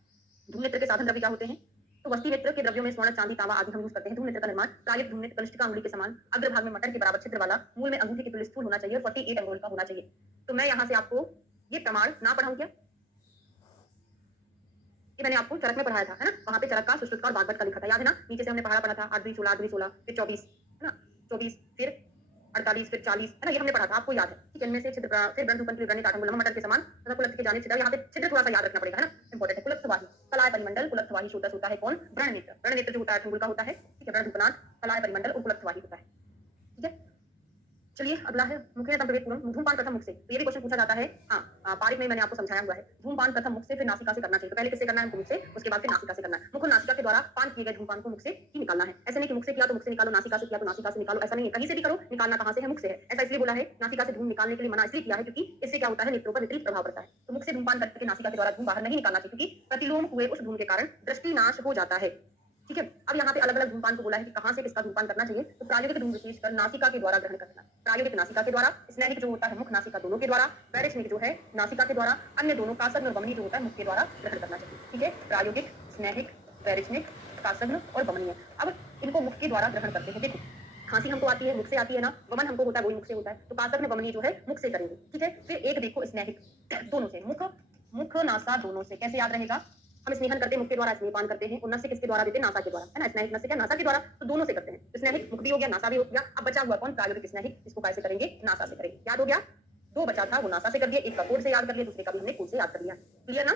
धूमनेत्र के साधन द्रव्य क्या होते हैं? तो वस्ती नेत्र के द्रव्यों में स्वर्ण, चांदी, तांबा आदि हम यूज करते हैं। धूमनेत्र का निर्माण प्रायोगिक धूमनेत्र कनिष्ठिका अंगुली के समान अग्रभाग में मटर के बराबर छिद्र वाला, मूल में अंगूठे के तुल्य स्थूल होना चाहिए और 48 अंगुल का होना चाहिए। तो मैं यहाँ से आपको ये प्रमाण ना पढ़ाऊं क्या? ये मैंने आपको चरक में पढ़ाया था, है ना? वहां पे चरक का, सुश्रुत का और बागवत का लिखा था, याद है ना? नीचे से हमने पढ़ा था 8 2 16, 8 2 16, फिर 24, है ना, 24, फिर 48, फिर 40, है ना? ये हमने पढ़ा था, आपको याद है? ठीक है, इनमें से छिद्र, फिर ग्रंथुपन की गणित 8 अंगुल मटर के समान तथा कुलत्थ के जाने छिद्र। यहाँ पे छिद्र थोड़ा सा याद रखना पड़ेगा, है ना? इंपॉर्टेंट है। कुलत्थवाही, कलाय परिमंडल, कुलत्थवाही शोधस होता है कौन? व्रण नेत्र। व्रण नेत्र जो होता है 8 अंगुल का होता है। ठीक है, व्रणधुपनाथ, कलाय परिमंडल और कुलत्थवाही होता है। ठीक है, चलिए अगला है मुखेतम प्रवेशपूर्वम धूमपान प्रथम मुख से। तो ये भी क्वेश्चन पूछा जाता है। हाँ, पारित में मैंने आपको समझाया हुआ है। धूमपान प्रथम मुख से, फिर नासिका से करना चाहिए। तो पहले किससे करना है? मुख से, उसके बाद फिर नासिका से करना है। मुख और नासिका के द्वारा पान किए गए धूमपान को मुख से ही निकालना है। ऐसे नहीं कि मुख से किया तो मुख से निकालो, नासिका से किया तो नासिका से निकालो, ऐसा नहीं है। कहीं से भी करो, निकालना कहाँ से है? मुख से है। ऐसा इसलिए बोला है, नासिका से धूम निकालने के लिए मना इसलिए किया है क्योंकि इससे क्या होता है? नेत्रों पर विपरीत प्रभाव पड़ता है। तो मुख से धूमपान करके नासिका के द्वारा धूम बाहर नहीं निकालना चाहिए क्योंकि प्रतिलोम हुए उस धूम के कारण दृष्टि नाश हो जाता है। ठीक है, अब यहाँ पे अलग अलग धूमपान को बोला है कि कहाँ से किसका धूमपान करना चाहिए। तो प्रायोगिक धूम विशेषकर नासिका के द्वारा ग्रहण करना। प्रायोगिक नासिका के द्वारा, स्नेहिक जो होता है मुख नासिका दोनों के द्वारा, वैरिष्णिक जो है नासिका के द्वारा, अन्य दोनों कासग्न और बमनी जो होता है मुख के द्वारा ग्रहण करना चाहिए। ठीक है, प्रायोगिक, स्नेहिक, वैरिष्णिक, कासग्न और बमनीय। अब इनको मुख के द्वारा ग्रहण करते हैं। देखो, खांसी हमको आती है, मुख से आती है ना, वमन हमको होता है वही मुख से होता है। तो कासग्न बमनीय जो है मुख से करेंगे। ठीक है, फिर एक देखो स्नेहिक, दोनों से, मुख मुख नासा दोनों से। कैसे याद रहेगा? हम स्नेहन करते हैं मुख के द्वारा, स्नेहपान करते हैं, और नस्य किसके द्वारा देते हैं? नासा के द्वारा, है ना? स्नेहिक नस्य क्या? नासा के द्वारा। तो दोनों से करते हैं। तो स्नेहिक मुख भी हो गया, नासा भी हो गया। अब बचा हुआ कौन? प्रायोगिक स्नेहिक। इसको कैसे करेंगे? नासा से करेंगे। याद हो गया? दो बचा था वो नासा से कर दिया, एक का कोड से याद कर लिया, दूसरे का भी हमने कोड से याद कर लिया। क्लियर ना?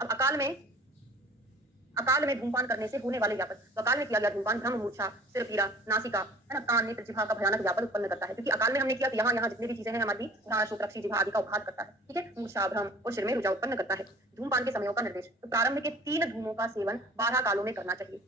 अब अकाल में धूमपान करने से होने वाले व्यापक। तो अकाल में किया गया धूमपान भ्रम, मूर्छा, सिर पीड़ा, नासिका, है ना, कान, नेत्र, जिह्वा का भयानक व्यापक उत्पन्न करता है। क्योंकि अकाल में हमने किया तो यहाँ जितनी भी चीजें हैं हमारी, घास, रक्षी, जिह्वा आदि का उपघात करता है। ठीक है, मूर्छा, भ्रम और सिर में रुझान उत्पन्न करता है। धूमपान के समयों का निर्देश। तो प्रारंभ के 3 धूमों का सेवन 12 कालों में करना चाहिए।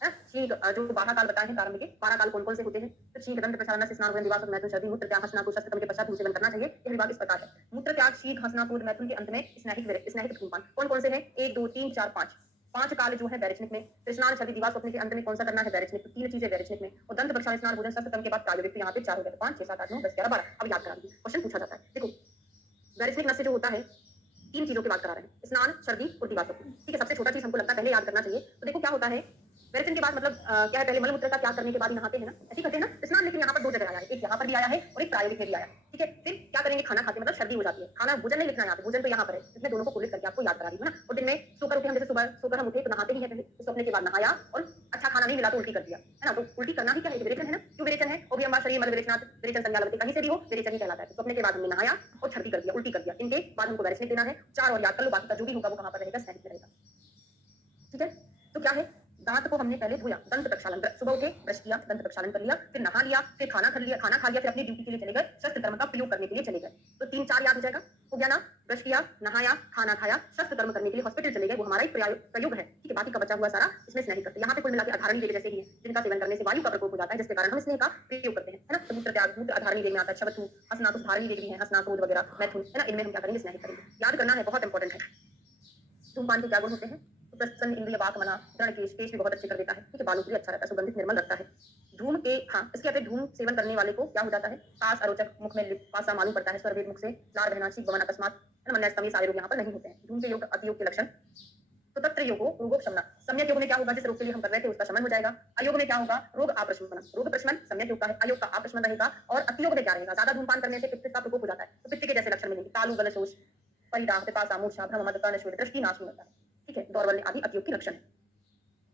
छींक, जो 12 काल बताए हैं प्रारंभ के, 12 काल कौन कौन से होते हैं? तो छींक, दंत प्रसारण, स्नान, भोजन, निवास, मैथुन, सर्दी, मूत्र त्याग, हसना, शस्त्र कर्म के पश्चात धूम सेवन करना चाहिए। यह विभाग इस प्रकार है। मूत्र त्याग, छींक, हसना, मैथुन के अंत में स्नेहिक धूमपान। कौन कौन से हैं? 1 2 3 4 5। 5 काल जो है वैरिचनिक में, स्नान, छवि, दिवा, स्वप्न के अंत में कौन सा करना है? वैरिचनिक। तो 3 चीजें वैरिचनिक में, और दंत प्रक्षालन, स्नान, भोजन, शस्त्र कर्म के बाद प्रायोगिक। तो यहाँ पे 4 हो गए, 5 6 7 8 9 10 11 12। अब याद करा दीजिए, क्वेश्चन पूछा जाता है। देखो, वैरिचनिक नस्य जो होता है 3 चीजों की बात करा रहे हैं, स्नान, सर्दी और दिवा, स्वप्न। ठीक है, सबसे छोटा चीज हमको लगता है पहले याद करना चाहिए। तो देखो क्या होता है वैरिचन के बाद, मतलब क्या है? पहले मलमूत्र का त्याग करने के बाद नहाते हैं ना, ऐसे करते हैं ना स्नान। लेकिन यहाँ पर 2 जगह आया है, एक यहाँ पर भी आया है और एक प्रायोगिक में भी आया। ठीक है, फिर क्या करेंगे? खाना खाते, मतलब सर्दी हो जाती है। खाना, भोजन नहीं लिखना है यहाँ पे, भोजन तो यहाँ पर है। इसमें दोनों को कुलित करके आपको याद करा दी है ना। और दिन में सोकर उठे हम, जैसे सुबह सोकर हम उठे तो नहाते ही है पहले, तो सोने के बाद नहाया और अच्छा खाना नहीं मिला तो उल्टी कर दिया, है ना। तो उल्टी करना ही क्या है? विरेचन है ना। क्यों विरेचन है? वो भी अम्बा शरीर मल विरेचनाथ, विरेचन संज्ञा लगती, कहीं से भी हो विरेचन ही कहलाता है। तो सोने के बाद हमने नहाया और छर्दी कर दिया, उल्टी कर दिया, इनके बाद हमको वैरिचनिक देना है। 4 और याद कर लो, बाकी का जो भी होगा वो कहाँ पर रहेगा? स्नेहिक में रहेगा। ठीक है, तो क्या है? दांत को हमने पहले धोया, दंत प्रक्षालन, सुबह उठे ब्रश किया, दंत प्रक्षालन कर लिया, फिर नहा लिया, फिर खाना खा लिया, फिर अपनी ड्यूटी के लिए चले गए, शस्त्र कर्म का प्रयोग करने के लिए चले गए। तो 3 4 याद हो जाएगा, हो गया ना। ब्रश किया, नहाया, खाना खाया, शस्त्र कर्म करने के लिए हॉस्पिटल चले गए, वो हमारा ही प्रयोग है। ठीक है, बाकी का बचा हुआ सारा इसमें स्नेहिक करते हैं। यहाँ पे कुल मिला के अधारणी वेग जैसे ही है, जिनका सेवन करने से वायु का प्रकोप हो जाता है, जिसके कारण हम स्नेह का प्रयोग करते हैं, है ना। मूत्र त्याग, मूत्र अधारणी वेग में आता है। छवथु, हसना, कुछ धारणी वेग भी है, हसना, क्रोध वगैरह, मैथुन, है ना। इनमें हम क्या करेंगे? स्नेहिक करेंगे। याद करना है, बहुत इंपॉर्टेंट है। धूमपान के क्या गुण होते हैं? तो प्रसन्न इंद्रिय, वाक, मना, दृढ़ केश भी बहुत अच्छे कर देता है। ठीक है, बालों भी अच्छा रहता है, सुगंधित निर्मल लगता है। धूम के, हाँ, इसके अतिरिक्त धूम सेवन करने वाले को क्या हो जाता है? कास, अरोचक, मुख में लिपासा मालूम पड़ता है, स्वरभेद मुख से, लार बहना, चीख बहना अकस्मात, मनस्तमी, सारे रोग यहाँ पर नहीं होते हैं। धूम के योग, अतियोग के लक्षण। तो तत्र योगो रोगोपशमन। सम्यक योग में क्या होगा? जिस रोग के लिए हम कर रहे थे उसका शमन हो जाएगा। अयोग में क्या होगा? रोग अप्रशमन। रोग प्रशमन सम्यक योग का है, अयोग का अप्रशमन रहेगा। और अतियोग में क्या रहेगा? ज्यादा धूमपान करने से पित्त का प्रकोप हो जाता है, तो पित्त के जैसे लक्षण मिलेंगे, तालु, गलशोष, परिदाह, पिपासा, मूर्छा, भ्रम, मद, कर्णशूल, दृष्टि नाश होता है। ठीक है, दौर्बल्य आदि अतियोग के लक्षण है।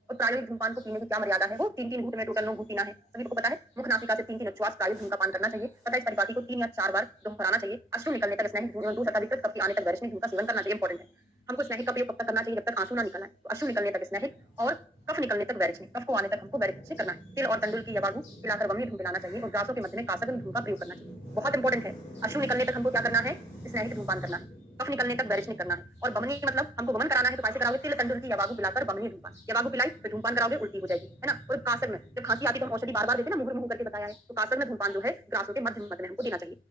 और प्रायोगिक धूमपान को पीने की क्या मर्यादा है? वो 3 घूंट में टोटल 9 घूंट पीना है। सभी को पता है। मुख नासिका से 3 उच्छ्वास प्रायोगिक धूम का पान करना चाहिए तथा इस परिपाटी को 3 या 4 बार दोहराना चाहिए। अश्रु निकलने तक स्नेह दूध तथा विकृत कफ के आने तक वैरिचनिक धूम का सेवन करना चाहिए। इंपॉर्टेंट है। हमको स्नेहिक का प्रयोग कब तक करना चाहिए, जब तक आंसू ना निकल आए। तो अश्रु निकलने तक स्नेहिक और कफ निकलने तक वैरिचनिक, कफ को आने तक हमको वैरिचनिक से करना है। तिल और तंडुल की यवागु पिलाकर बमनी धूम पिलाना चाहिए और ग्रासों के मध्य में कासक धूम का प्रयोग करना चाहिए। बहुत इंपॉर्टेंट है। अश्रु निकलने तक हमको क्या करना है, स्नेहिक धूमपान करना है। कफ निकलने तक वैरिचनिक करना है। और बमनी मतलब हमको गमन कराना है, तो कैसे कराओगे, तिल तंडुल की यवागु पिलाकर बमनी धूमपान, यवागु पिलाई फिर धूमपान कराओगे, उल्टी हो जाएगी, है ना। और कासक में जब खांसी आती है तो हम औषधि बार-बार देते हैं ना, मुंह करके बताया है, तो कासक में धूमपान जो है ग्रासों के मध्य में हमको देना चाहिए।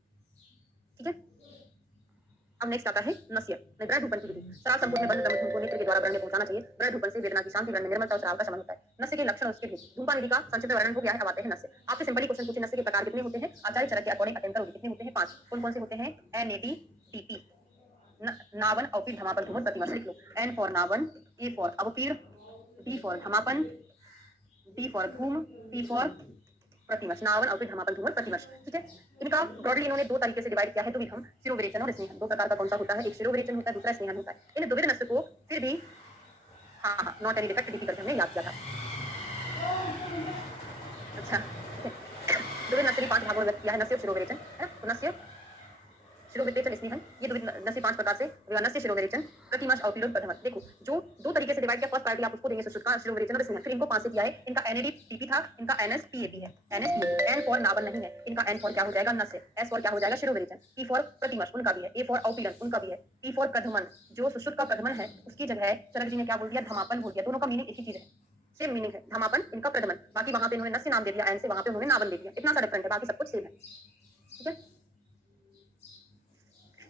ठीक है। अब नेक्स्ट आता है नस्य, ब्रह धूपन की विधि। श्राव संपूर्ण में बंद धूम को नेत्र के द्वारा ब्रण में पहुंचाना चाहिए। ब्रह धूपन से वेदना की शांति, ब्रण में निर्मलता और श्राव का शमन होता है। नस्य के लक्षण और उसके भेद। धूमपान विधि का संक्षिप्त वर्णन हो गया है, अब आते हैं नस्य। आपसे सिंपली क्वेश्चन पूछे, नस्य के प्रकार कितने होते हैं, आचार्य चरक के अकॉर्डिंग अटेम्प्ट करोगे कितने होते हैं, 5। कौन-कौन से होते हैं, एनएडी, टीटी, नावन, अवपीड़, धमापन, धूमर, प्रतिमस। लिख लो, एन फॉर नावन, ए फॉर अवपीड़, डी फॉर धमापन, डी फॉर धूम, टी फॉर प्रतिमश, नावन, अवपीड़, धमापन, धूमर, प्रतिमश। ठीक है। इनका ब्रॉडली इन्होंने दो तरीके से डिवाइड किया है, तो हम शिरोविरेचन और स्नेहन, दो प्रकार का कौन सा होता है, एक शिरोविरेचन होता है, दूसरा स्नेहन होता है। इन द्विविध नस्य को फिर भी हाँ नॉट एनी डिफेक्ट डी करके हमने याद किया था। अच्छा, द्विविध नस्य भी 5 भागों में व्यक्त किया है, नस्य और शिरोविरेचन, है ना। तो नस्य, शिरोविरेचन, स्नेहन, ये द्विविध नस्य 5 प्रकार से, नस्य, शिरोविरेचन, प्रतिमश, अवपीड़ और प्रथमश। देखो जो दो तरीके से डिवाइड किया, फर्स्ट प्रायोरिटी आप उसको देंगे, सुश्रुत का, शिरोविरेचन और स्नेहन। फिर इनको 5 से किया है, इनका एनएडी टीपी था, इनका एनएस पीएपी है, एनएस पीएपी। एन फॉर नावन नहीं है, इनका एन फॉर क्या हो जाएगा, नस्य, एस फॉर क्या हो जाएगा, शिरोविरेचन, टी फॉर प्रतिमश उनका भी है, ए फॉर अवपीड़न उनका भी है, टी फॉर प्रथमन, जो सुश्रुत का प्रथमन है उसकी जगह चरक जी ने क्या बोल दिया, धमापन बोल दिया। दोनों का मीनिंग एक ही चीज है, सेम मीनिंग है, धमापन इनका प्रथमन, बाकी वहां पे इन्होंने नस्य नाम दे दिया, एन से वहां पे उन्होंने नावन दे दिया, इतना सा डिफरेंट है, बाकी सब कुछ सेम है। ठीक है।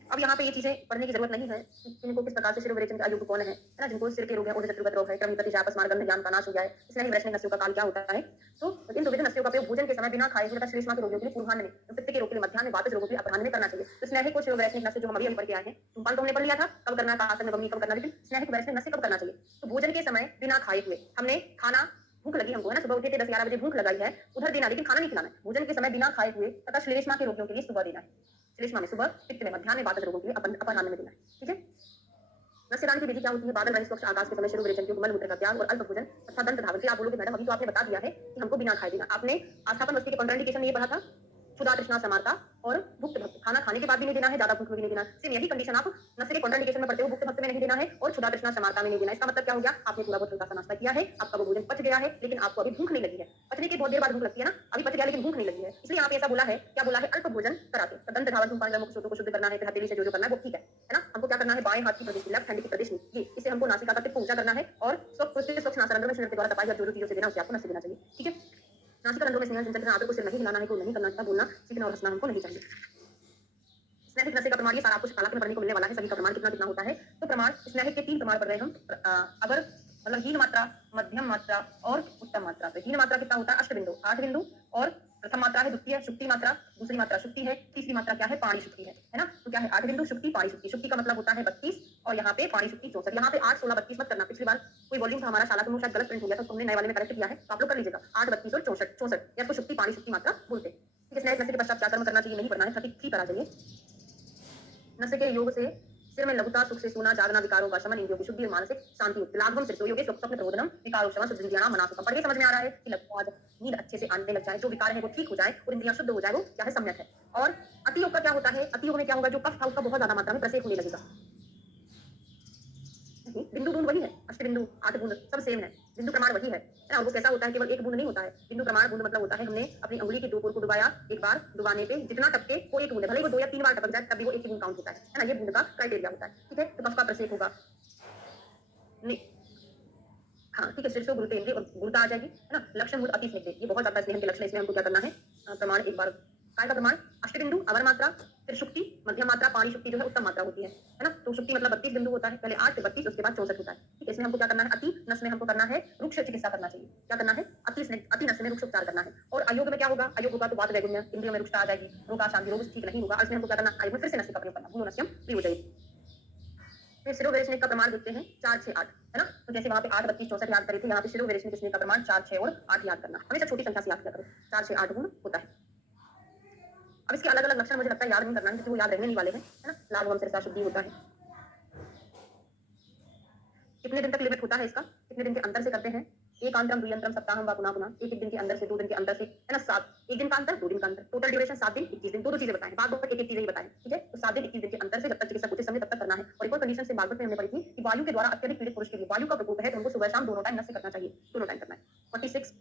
अब यहाँ पे ये चीजें पढ़ने की जरूरत नहीं है, इनको किस प्रकार से शिरोविरेचन के अयुग्म कौन है ना, जिनको सिर के रोग है, उन्हें शत्रुगत रोग है, क्रमिपति जापस मार्गन ज्ञान का नाश हो जाए, स्नेही वैष्णव नस्यों का काल क्या होता है। तो इन द्विविध नस्यों का प्रयोग भोजन के समय बिना खाए हुए तथा श्लेष्मा के रोगियों के लिए पूर्वाह्न में, पित्त के रोग के लिए मध्याह्न में, वातज रोगों के लिए अपराह्न में करना चाहिए। तो स्नेही को शिरोवैष्णव नस्य जो हम अभी पढ़ के आए हैं, धूमपान तो हमने पढ़ लिया था, कब करना है, आसन में बमनी कब करना, लेकिन स्नेही वैष्णव नस्य कब करना चाहिए, तो भोजन के समय बिना खाए हुए। हमने खाना, भूख लगी हमको, है ना, सुबह उठे थे 10-11 बजे, भूख लगाई है, उधर देना, लेकिन खाना नहीं खिलाना है। भोजन के समय बिना खाए हुए तथा श्लेष्मा के रोगियों के लिए सुबह देना है, श्लेष्मा में सुबह, पित्त में मध्याह्न में, वातज रोगों के लिए अपराह्न में देना है। ठीक है। नस्यदान की विधि क्या होती है, बादल वाले स्वच्छ आकाश के समय शिरोविरेचन के मल मूत्र का त्याग और अल्प भोजन तथा दंत धावन। आप बोलोगे मैडम अभी तो आपने बता दिया है कि हमको बिना खाए देना, आपने आस्थापन वस्तु के कॉन्ट्राइंडिकेशन में ये पढ़ा था, क्षुधा तृष्णा समारता और भुक्त भक्त, खाना खाने के बाद भी नहीं देना है, ज्यादा भूख में भी नहीं देना। सेम यही कंडीशन आप नस्य के कॉन्ट्राइंडिकेशन में पढ़ते हो, भुक्त भक्त में नहीं देना है और क्षुधा तृष्णा समारता में नहीं देना। इसका मतलब क्या हो गया, आपने थोड़ा बहुत हल्का सा नाश्ता किया है, आपका वो भोजन पच गया है, लेकिन आपको अभी भूख नहीं लगी है। पचने के बहुत देर बाद भूख लगती है ना, अभी पच गया लेकिन भूख नहीं लगी है, इसलिए यहाँ पे ऐसा बोला है, क्या बोला है, अल्प भोजन कराते। दंत धावन, धूमपान, मुख को शुद्ध करना है, फिर हथेली से जो करना है वो ठीक है ना। हमको क्या करना है, बाएं हाथ की प्रदेश, लेफ्ट हैंड की प्रदेश में, ये इसे हमको नासिका का टिप ऊंचा करना है और स्वच्छ नासारंध्र में शरीर के द्वारा तपाई जो चीजों से देना उसे आपको नस्य देना चाहिए। ठीक है। नासिका रंध्रों में स्नेह सिंचन करना, आदर को सिर नहीं हिलाना है, को नहीं करना, बोलना, सीखना और हंसना हमको नहीं चाहिए। स्नेहिक नस्य का प्रमाण, ये सारा कुछ काला में पढ़ने को मिलने वाला है, सभी का प्रमाण कितना कितना होता है। तो प्रमाण स्नेहिक के 3 प्रमाण पढ़ रहे हैं हम, अगर मतलब हीन मात्रा, मध्यम मात्रा और उत्तम मात्रा। तो हीन मात्रा कितना होता है, 8 बिंदु, 8 बिंदु, और प्रथम मात्रा है द्वितीय शुक्ति मात्रा, दूसरी मात्रा शुक्ति है, तीसरी मात्रा क्या है, पाणी शुक्ति है ना। तो क्या है, 8 बिंदु, शुक्ति, पाणी शुक्ति। शुक्ति का मतलब होता है 32 और यहाँ पे पाणी शुक्ति 64। यहाँ पे 8 16 32 मत करना, पिछली बार कोई वॉल्यूम था हमारा शाला का शायद गलत प्रिंट हो गया था, तो हमने नए वाले में करेक्ट किया है, तो आप लोग कर लीजिएगा, 8 32 और 64 64, या तो शुक्ति पाणी शुक्ति मात्रा बोलते हैं। ठीक है। स्नेहिक नस्य के पश्चात क्या कर्म करना चाहिए, नहीं पढ़ना है, 33 करा चाहिए। नस्य के योग से सिर में लघुता, सुख से सोना, जागना, विकारों का शमन, इंद्रियों की शुद्धि और मानसिक शांति होती है। लाघवम सिरसो योगे स्वप्न प्रबोधनम, विकारों शमन, सुदृढ़ मनासुखम। पढ़ के समझ में आ रहा है कि लगभग आज नींद अच्छे से आने लग जाए, जो विकार है वो ठीक हो जाए और इंद्रियां शुद्ध हो जाए, वो क्या है, सम्यक है। और अति योग का क्या होता है, अति योग में क्या होगा, जो कफ था उसका बहुत ज्यादा मात्रा में प्रसेक होने लगेगा। बिंदु बूंद वही है, अष्ट बिंदु 8 बूंद सब सेम है, बिंदु प्रमाण वही है ना। वो कैसा होता है, केवल एक बूंद नहीं होता है। बिंदु प्रमाण बूंद मतलब होता है हमने अपनी अंगुली के 2 कोर को डुबाया, एक बार डुबाने पे जितना टपके वो एक बूंद है, भले वो 2 या 3 बार टपक जाए तब भी वो एक ही बूंद काउंट होता है ना। ये बूंद का क्राइटेरिया होता है। ठीक है। तो कफ का प्रसेक होगा, हाँ ठीक है, सिर से गुरुते इंद्रिय और गुरुता आ जाएगी, है ना। लक्षण मूल अति स्निग्ध, ये बहुत ज्यादा स्नेह के लक्षण, इसमें हमको क्या करना है, प्रमाण एक बार काय का प्रमाण, अष्टबिंदु, अवर मात्रा, फिर शुक्ति, मध्यम मात्रा, पाणी शुक्ति जो है उत्तम मात्रा होती है ना। तो शुक्ति मतलब 32 बिंदु होता है, पहले 8 फिर 32 उसके बाद 64 होता है। ठीक है। इसमें हमको क्या करना है, अति नस में हमको करना है रुक्ष चिकित्सा करना चाहिए। क्या करना है, अति नस में रुक्ष उपचार करना है। और अयोग में क्या होगा, अयोग होगा तो बात वैगुण्य, इंद्रियों में रुक्षता आ जाएगी, रोग शांति, रोग ठीक नहीं होगा। इसमें हमको क्या करना, अयोग में फिर से नस्य का प्रयोग करना, भूलो नस्यम प्रियोजयेत्। फिर शिरोवेशनिक का प्रमाण देखते हैं 4 6 8, है ना। तो जैसे वहां पे 8 32 64 याद करे थे, यहाँ पे शिरोवेशनिक स्नेह का प्रमाण 4 6 और 8 याद करना, हमेशा छोटी संख्या से याद किया करो, 4 6 8 गुण होता है। अब इसके अलग अलग लक्षण मुझे लगता है याद नहीं करना है, क्योंकि वो याद रहने नहीं वाले हैं, है ना। लाघवम सिरसा शुद्धि होता है, कितने दिन तक लिमिट होता है इसका, कितने दिन के अंतर से करते हैं, एक अंतरम द्विअंतरम सप्ताहम व पुनः पुनः, एक दिन के अंदर से, 2 दिन के अंदर से, है ना। 7 एक दिन का अंतर, 2 दिन का अंतर, टोटल ड्यूरेशन 7 दिन 21 दिन, दो चीजें बताएं, बात एक एक चीजें ही बताएं। ठीक है। तो 7 दिन 21 दिन के अंतर से जब तक चिकित्सक उचित समय तब तक करना है। और एक और कंडीशन से बागवत में हमने पढ़ी थी कि वायु के द्वारा अत्यधिक पीड़ित पुरुष के लिए वायु का प्रकोप है तो हमको सुबह शाम दोनों टाइम नस्य करना चाहिए, दोनों टाइम करना है। 46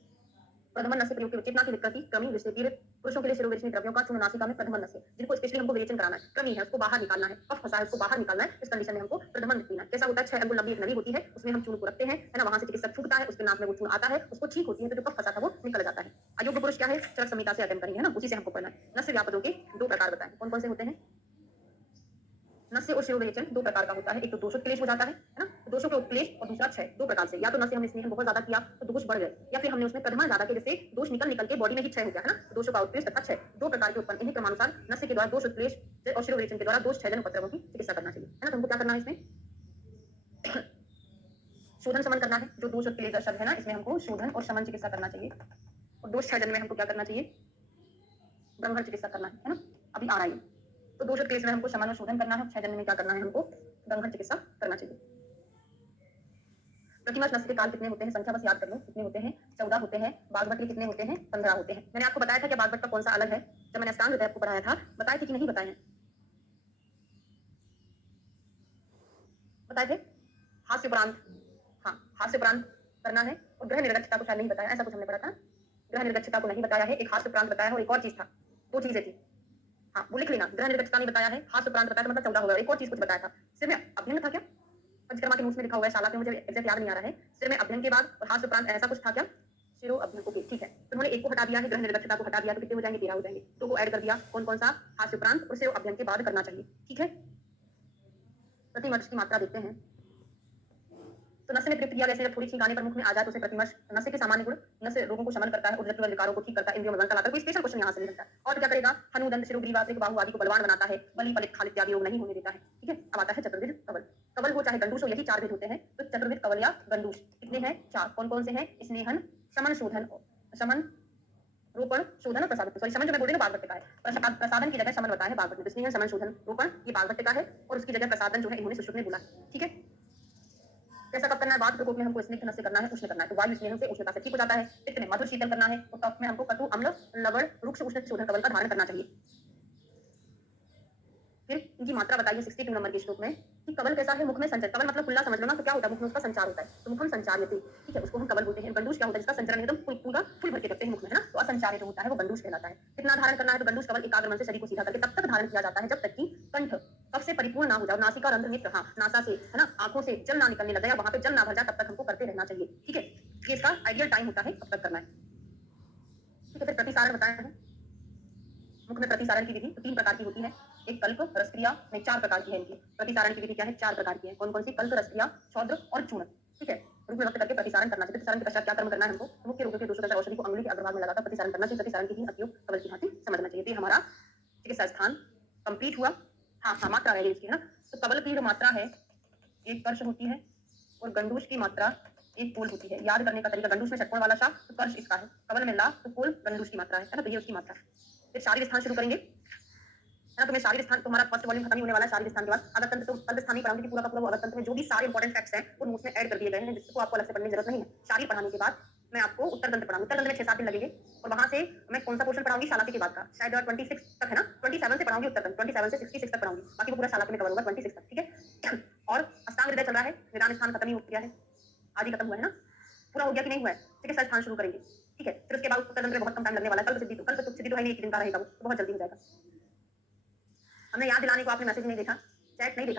प्रथमन नस्य प्रयोग की चेतना की विकृति क्रमी जिससे पीड़ित पुरुषों के लिए शिरोवेचनी द्रव्यों का चूर्ण नासिका में प्रथमन नस्य, जिनको स्पेशली हमको विवेचन कराना है, क्रमी है उसको बाहर निकालना है, कफ फंसा है उसको बाहर निकालना है, इस कंडीशन में हमको प्रथमन पीना है। कैसा होता है, 6 अंगुल लंबी एक नली होती है, उसमें हम चूर्ण को रखते हैं, है ना, वहां से चिकित्सक थूकता है, उसके नाक में वो चूर्ण आता है, उसको ठीक होती है तो जो कफ फंसा था वो निकल जाता है। अयोग्य पुरुष क्या है, चरक संहिता से अध्ययन करेंगे, है ना, उसी से हमको पढ़ना है। नस्य व्यापदों के 2 प्रकार बताएं, कौन कौन से होते हैं। नस्य और शिरोवेचन 2 प्रकार का होता है, एक तो दोषों क्लेश हो जाता है ना, दोषों के उत्क्लेश, और दूसरा क्षय। 2 प्रकार से, या तो नस्य हमने स्नेहन बहुत ज्यादा किया तो दोष बढ़ गए, या फिर हमने उसमें प्रथमा ज्यादा किया जिससे दोष निकल निकल के बॉडी में ही क्षय हो गया, है ना, दोषों का उत्क्लेश तथा क्षय 2 प्रकार के उत्पन्न। इन्हीं क्रमानुसार नस्य के द्वारा दोष उत्क्लेश और शिरोवेचन के द्वारा दोष क्षयजन उपद्रवों की चिकित्सा करना चाहिए, है ना। तो हमको क्या करना है इसमें, शोधन शमन करना है, जो दोष उत्क्लेश का शब्द है ना, इसमें हमको शोधन और शमन चिकित्सा करना चाहिए, और दोष क्षयजन में हमको क्या करना चाहिए, ब्रह्मण चिकित्सा करना है ना, अभी आ रहा है। तो दोष क्लेश में हमको शमन और शोधन करना है, क्षयजन में क्या करना है, हमको ब्रह्मण चिकित्सा करना चाहिए। प्रतिमास नस्य के काल कितने होते हैं, संख्या बस याद कर लो, कितने होते हैं, 14 होते हैं। बागवत के कितने होते हैं, 15 होते हैं। मैंने आपको बताया था कि बागवत का कौन सा अलग है, जब मैंने अष्टांग हृदय आपको पढ़ाया था, बताए थे कि नहीं बताए हैं, बताए थे। हास्योपरांत, हाँ हास्योपरांत करना है, और ग्रह निर्गच्छता को शायद नहीं बताया, ऐसा कुछ हमने पढ़ा था। ग्रह निर्गच्छता को नहीं बताया है, एक हास्योपरांत बताया है और एक और चीज था, 2 चीजें थी। हाँ वो लिख लेना, ग्रह निर्गच्छता नहीं बताया है, हास्योपरांत बताया था, मतलब 14 होगा। एक और चीज कुछ बताया था, सिर में अभ्यंग था क्या, पंचकर्मा के नोट्स में लिखा हुआ है, शाला पे मुझे एग्जैक्ट याद नहीं आ रहा है। सिर में अभ्यंग के बाद और हास्य उपरांत ऐसा कुछ था क्या, शिरो अभ्यंग, ओके ठीक है। तो उन्होंने एक को हटा दिया है, ग्रह निर्गच्छता को हटा दिया, तो कितने हो जाएंगे, 13 हो जाएंगे। 2 को ऐड कर दिया, कौन कौन सा, हास्य उपरांत और शिरो अभ्यंग के बाद करना चाहिए, ठीक है। प्रतिमर्श की मात्रा देखते हैं। तो नस्य में प्रतिक्रिया वैसे जब थोड़ी छींक आने पर मुख में आ जाए तो उसे प्रतिमर्श। नस्य के सामान्य गुण, नस्य रोगों को शमन करता है, उर्जत्व विकारों को ठीक करता है, इंद्रियों में बल लाता है। कोई स्पेशल क्वेश्चन यहाँ से नहीं बनता। और क्या करेगा, हनु दंत शिरो ग्रीवा से बाहु आदि को बलवान बनाता है, बलि फलित खाल इत्यादि रोग नहीं होने देता है, ठीक है। अब आता है चतुर्विध कवल। कवल हो चाहे गंडूस हो, यही 4 भेद होते हैं। तो चतुर्विध कवल या गंडूस कितने हैं, 4। कौन कौन से हैं, स्नेहन, समन शोधन, समन रोपण शोधन और प्रसादन। सॉरी, समन जो मैं बोल रही हूँ बागवत का है, प्रसादन की जगह समन बताया है बागवत में। स्नेहन, समन, शोधन, रोपण ये बागवत का है, और उसकी जगह प्रसादन जो है इन्होंने सुश्रुत में बोला, ठीक है। कैसा कब करना है, वात प्रकोप में हमको स्निग्ध नस्य करना है, उष्ण करना है, तो वायु स्नेह से उष्णता से ठीक हो जाता है। पित्त में मधुर शीतल करना है, और कफ में हमको कटु अम्ल लवण रुक्ष उष्ण शोधन कवल का धारण करना चाहिए। फिर इनकी मात्रा बताइए 62 नंबर के श्लोक में कि कवल कैसा है, मुख में संचर, कवल मतलब खुला समझ लो ना, तो क्या होता है, मुख में उसका संचार होता है, तो मुखम संचार्यते, ठीक है, उसको हम कवल बोलते हैं। गंडूष क्या होता है, जिसका संचरण एकदम पूरा फुल भर के रखते हैं मुख में, है ना, तो असंचार्य जो होता है वो गंडूष कहलाता है। कितना धारण करना है, तो गंडूष कवल एकाग्र मन से शरीर को सीधा करके तब तक धारण किया जाता है जब तक कि कंठ कफ से परिपूर्ण ना हो जाए, नासिका रंध्र नेत्र, हाँ नासा से, है ना, आंखों से जल ना निकलने लगे, वहां पे जल ना भर जाए, तब तक हमको करते रहना चाहिए, ठीक है। ये इसका आइडियल टाइम होता है, तब तक करना है, ठीक है। फिर प्रतिसारण बताया है, मुख में प्रतिसारण की विधि तो 3 प्रकार की होती है, एक कल्प, रसक्रिया, नहीं 4 प्रकार की है इनकी। प्रतिसारण की विधि क्या है, 4 प्रकार की है, कौन कौन सी, कल्प, रसक्रिया, छौद्र और चूर्ण, ठीक है। रूप में वक्त करके प्रतिसारण करना चाहिए। प्रतिसारण के पश्चात क्या कर्म करना है हमको, तो मुख्य रोगों के दोषों तथा औषधि को अंगुली के अग्रभाग में लगाकर प्रतिसारण करना चाहिए। प्रतिसारण की ही उपयोग कवल की भांति समझना चाहिए। तो हमारा चिकित्सा स्थान कंप्लीट हुआ। हाँ हाँ, मात्रा है इसकी, है ना। तो कवल की जो मात्रा है एक कर्ष होती है, और गंडूष की मात्रा एक कोल होती है। याद करने का तरीका, गंडूष में षटकोण वाला सा, तो कर्ष इसका है, कवल में ला, तो कोल गंडूष की मात्रा है ना, तो ये उसकी मात्रा है। फिर शारीरिक स्थान शुरू करेंगे, है ना। तुम्हें शारीरिक स्थान, तुम्हारा फर्स्ट वॉल्यूम खत्म ही होने वाला है शारीरिक स्थान के बाद। अगर तंत्र तो अल्प स्थानीय पढ़ाऊंगी कि पूरा का पूरा वो अगर तंत्र में जो भी सारे इंपॉर्टेंट फैक्ट्स हैं वो नोट्स में ऐड कर दिए गए हैं, जिसको आपको अलग से पढ़ने की जरूरत नहीं है। शारीर पढ़ाने के बाद मैं आपको उत्तर तंत्र पढ़ाऊंगी। उत्तर तंत्र में 6-7 दिन लगेंगे, और वहां से मैं कौन सा पोर्शन पढ़ाऊंगी, शालाकी के बाद का, शायद 26 तक है ना, 27 से पढ़ाऊंगी उत्तर तंत्र, 27 से 66 तक पढ़ाऊंगी, बाकी वो पूरा शालाकी में कवर होगा 26 तक, ठीक है। और अष्टांग हृदय चल रहा है, निदान स्थान खत्म ही हो गया है, आज ही खत्म हुआ है ना, पूरा हो गया कि नहीं हुआ है, चिकित्सा स्थान शुरू करेंगे, ठीक है। फिर उसके बाद उत्तर तंत्र में बहुत कम टाइम लगने वाला है। कल्प सिद्धि तो है नहीं, एक दिन का रहेगा, वो बहुत जल्दी हो जाएगा। हमने याद दिलाने को आपने मैसेज नहीं देखा, चैट नहीं देखा।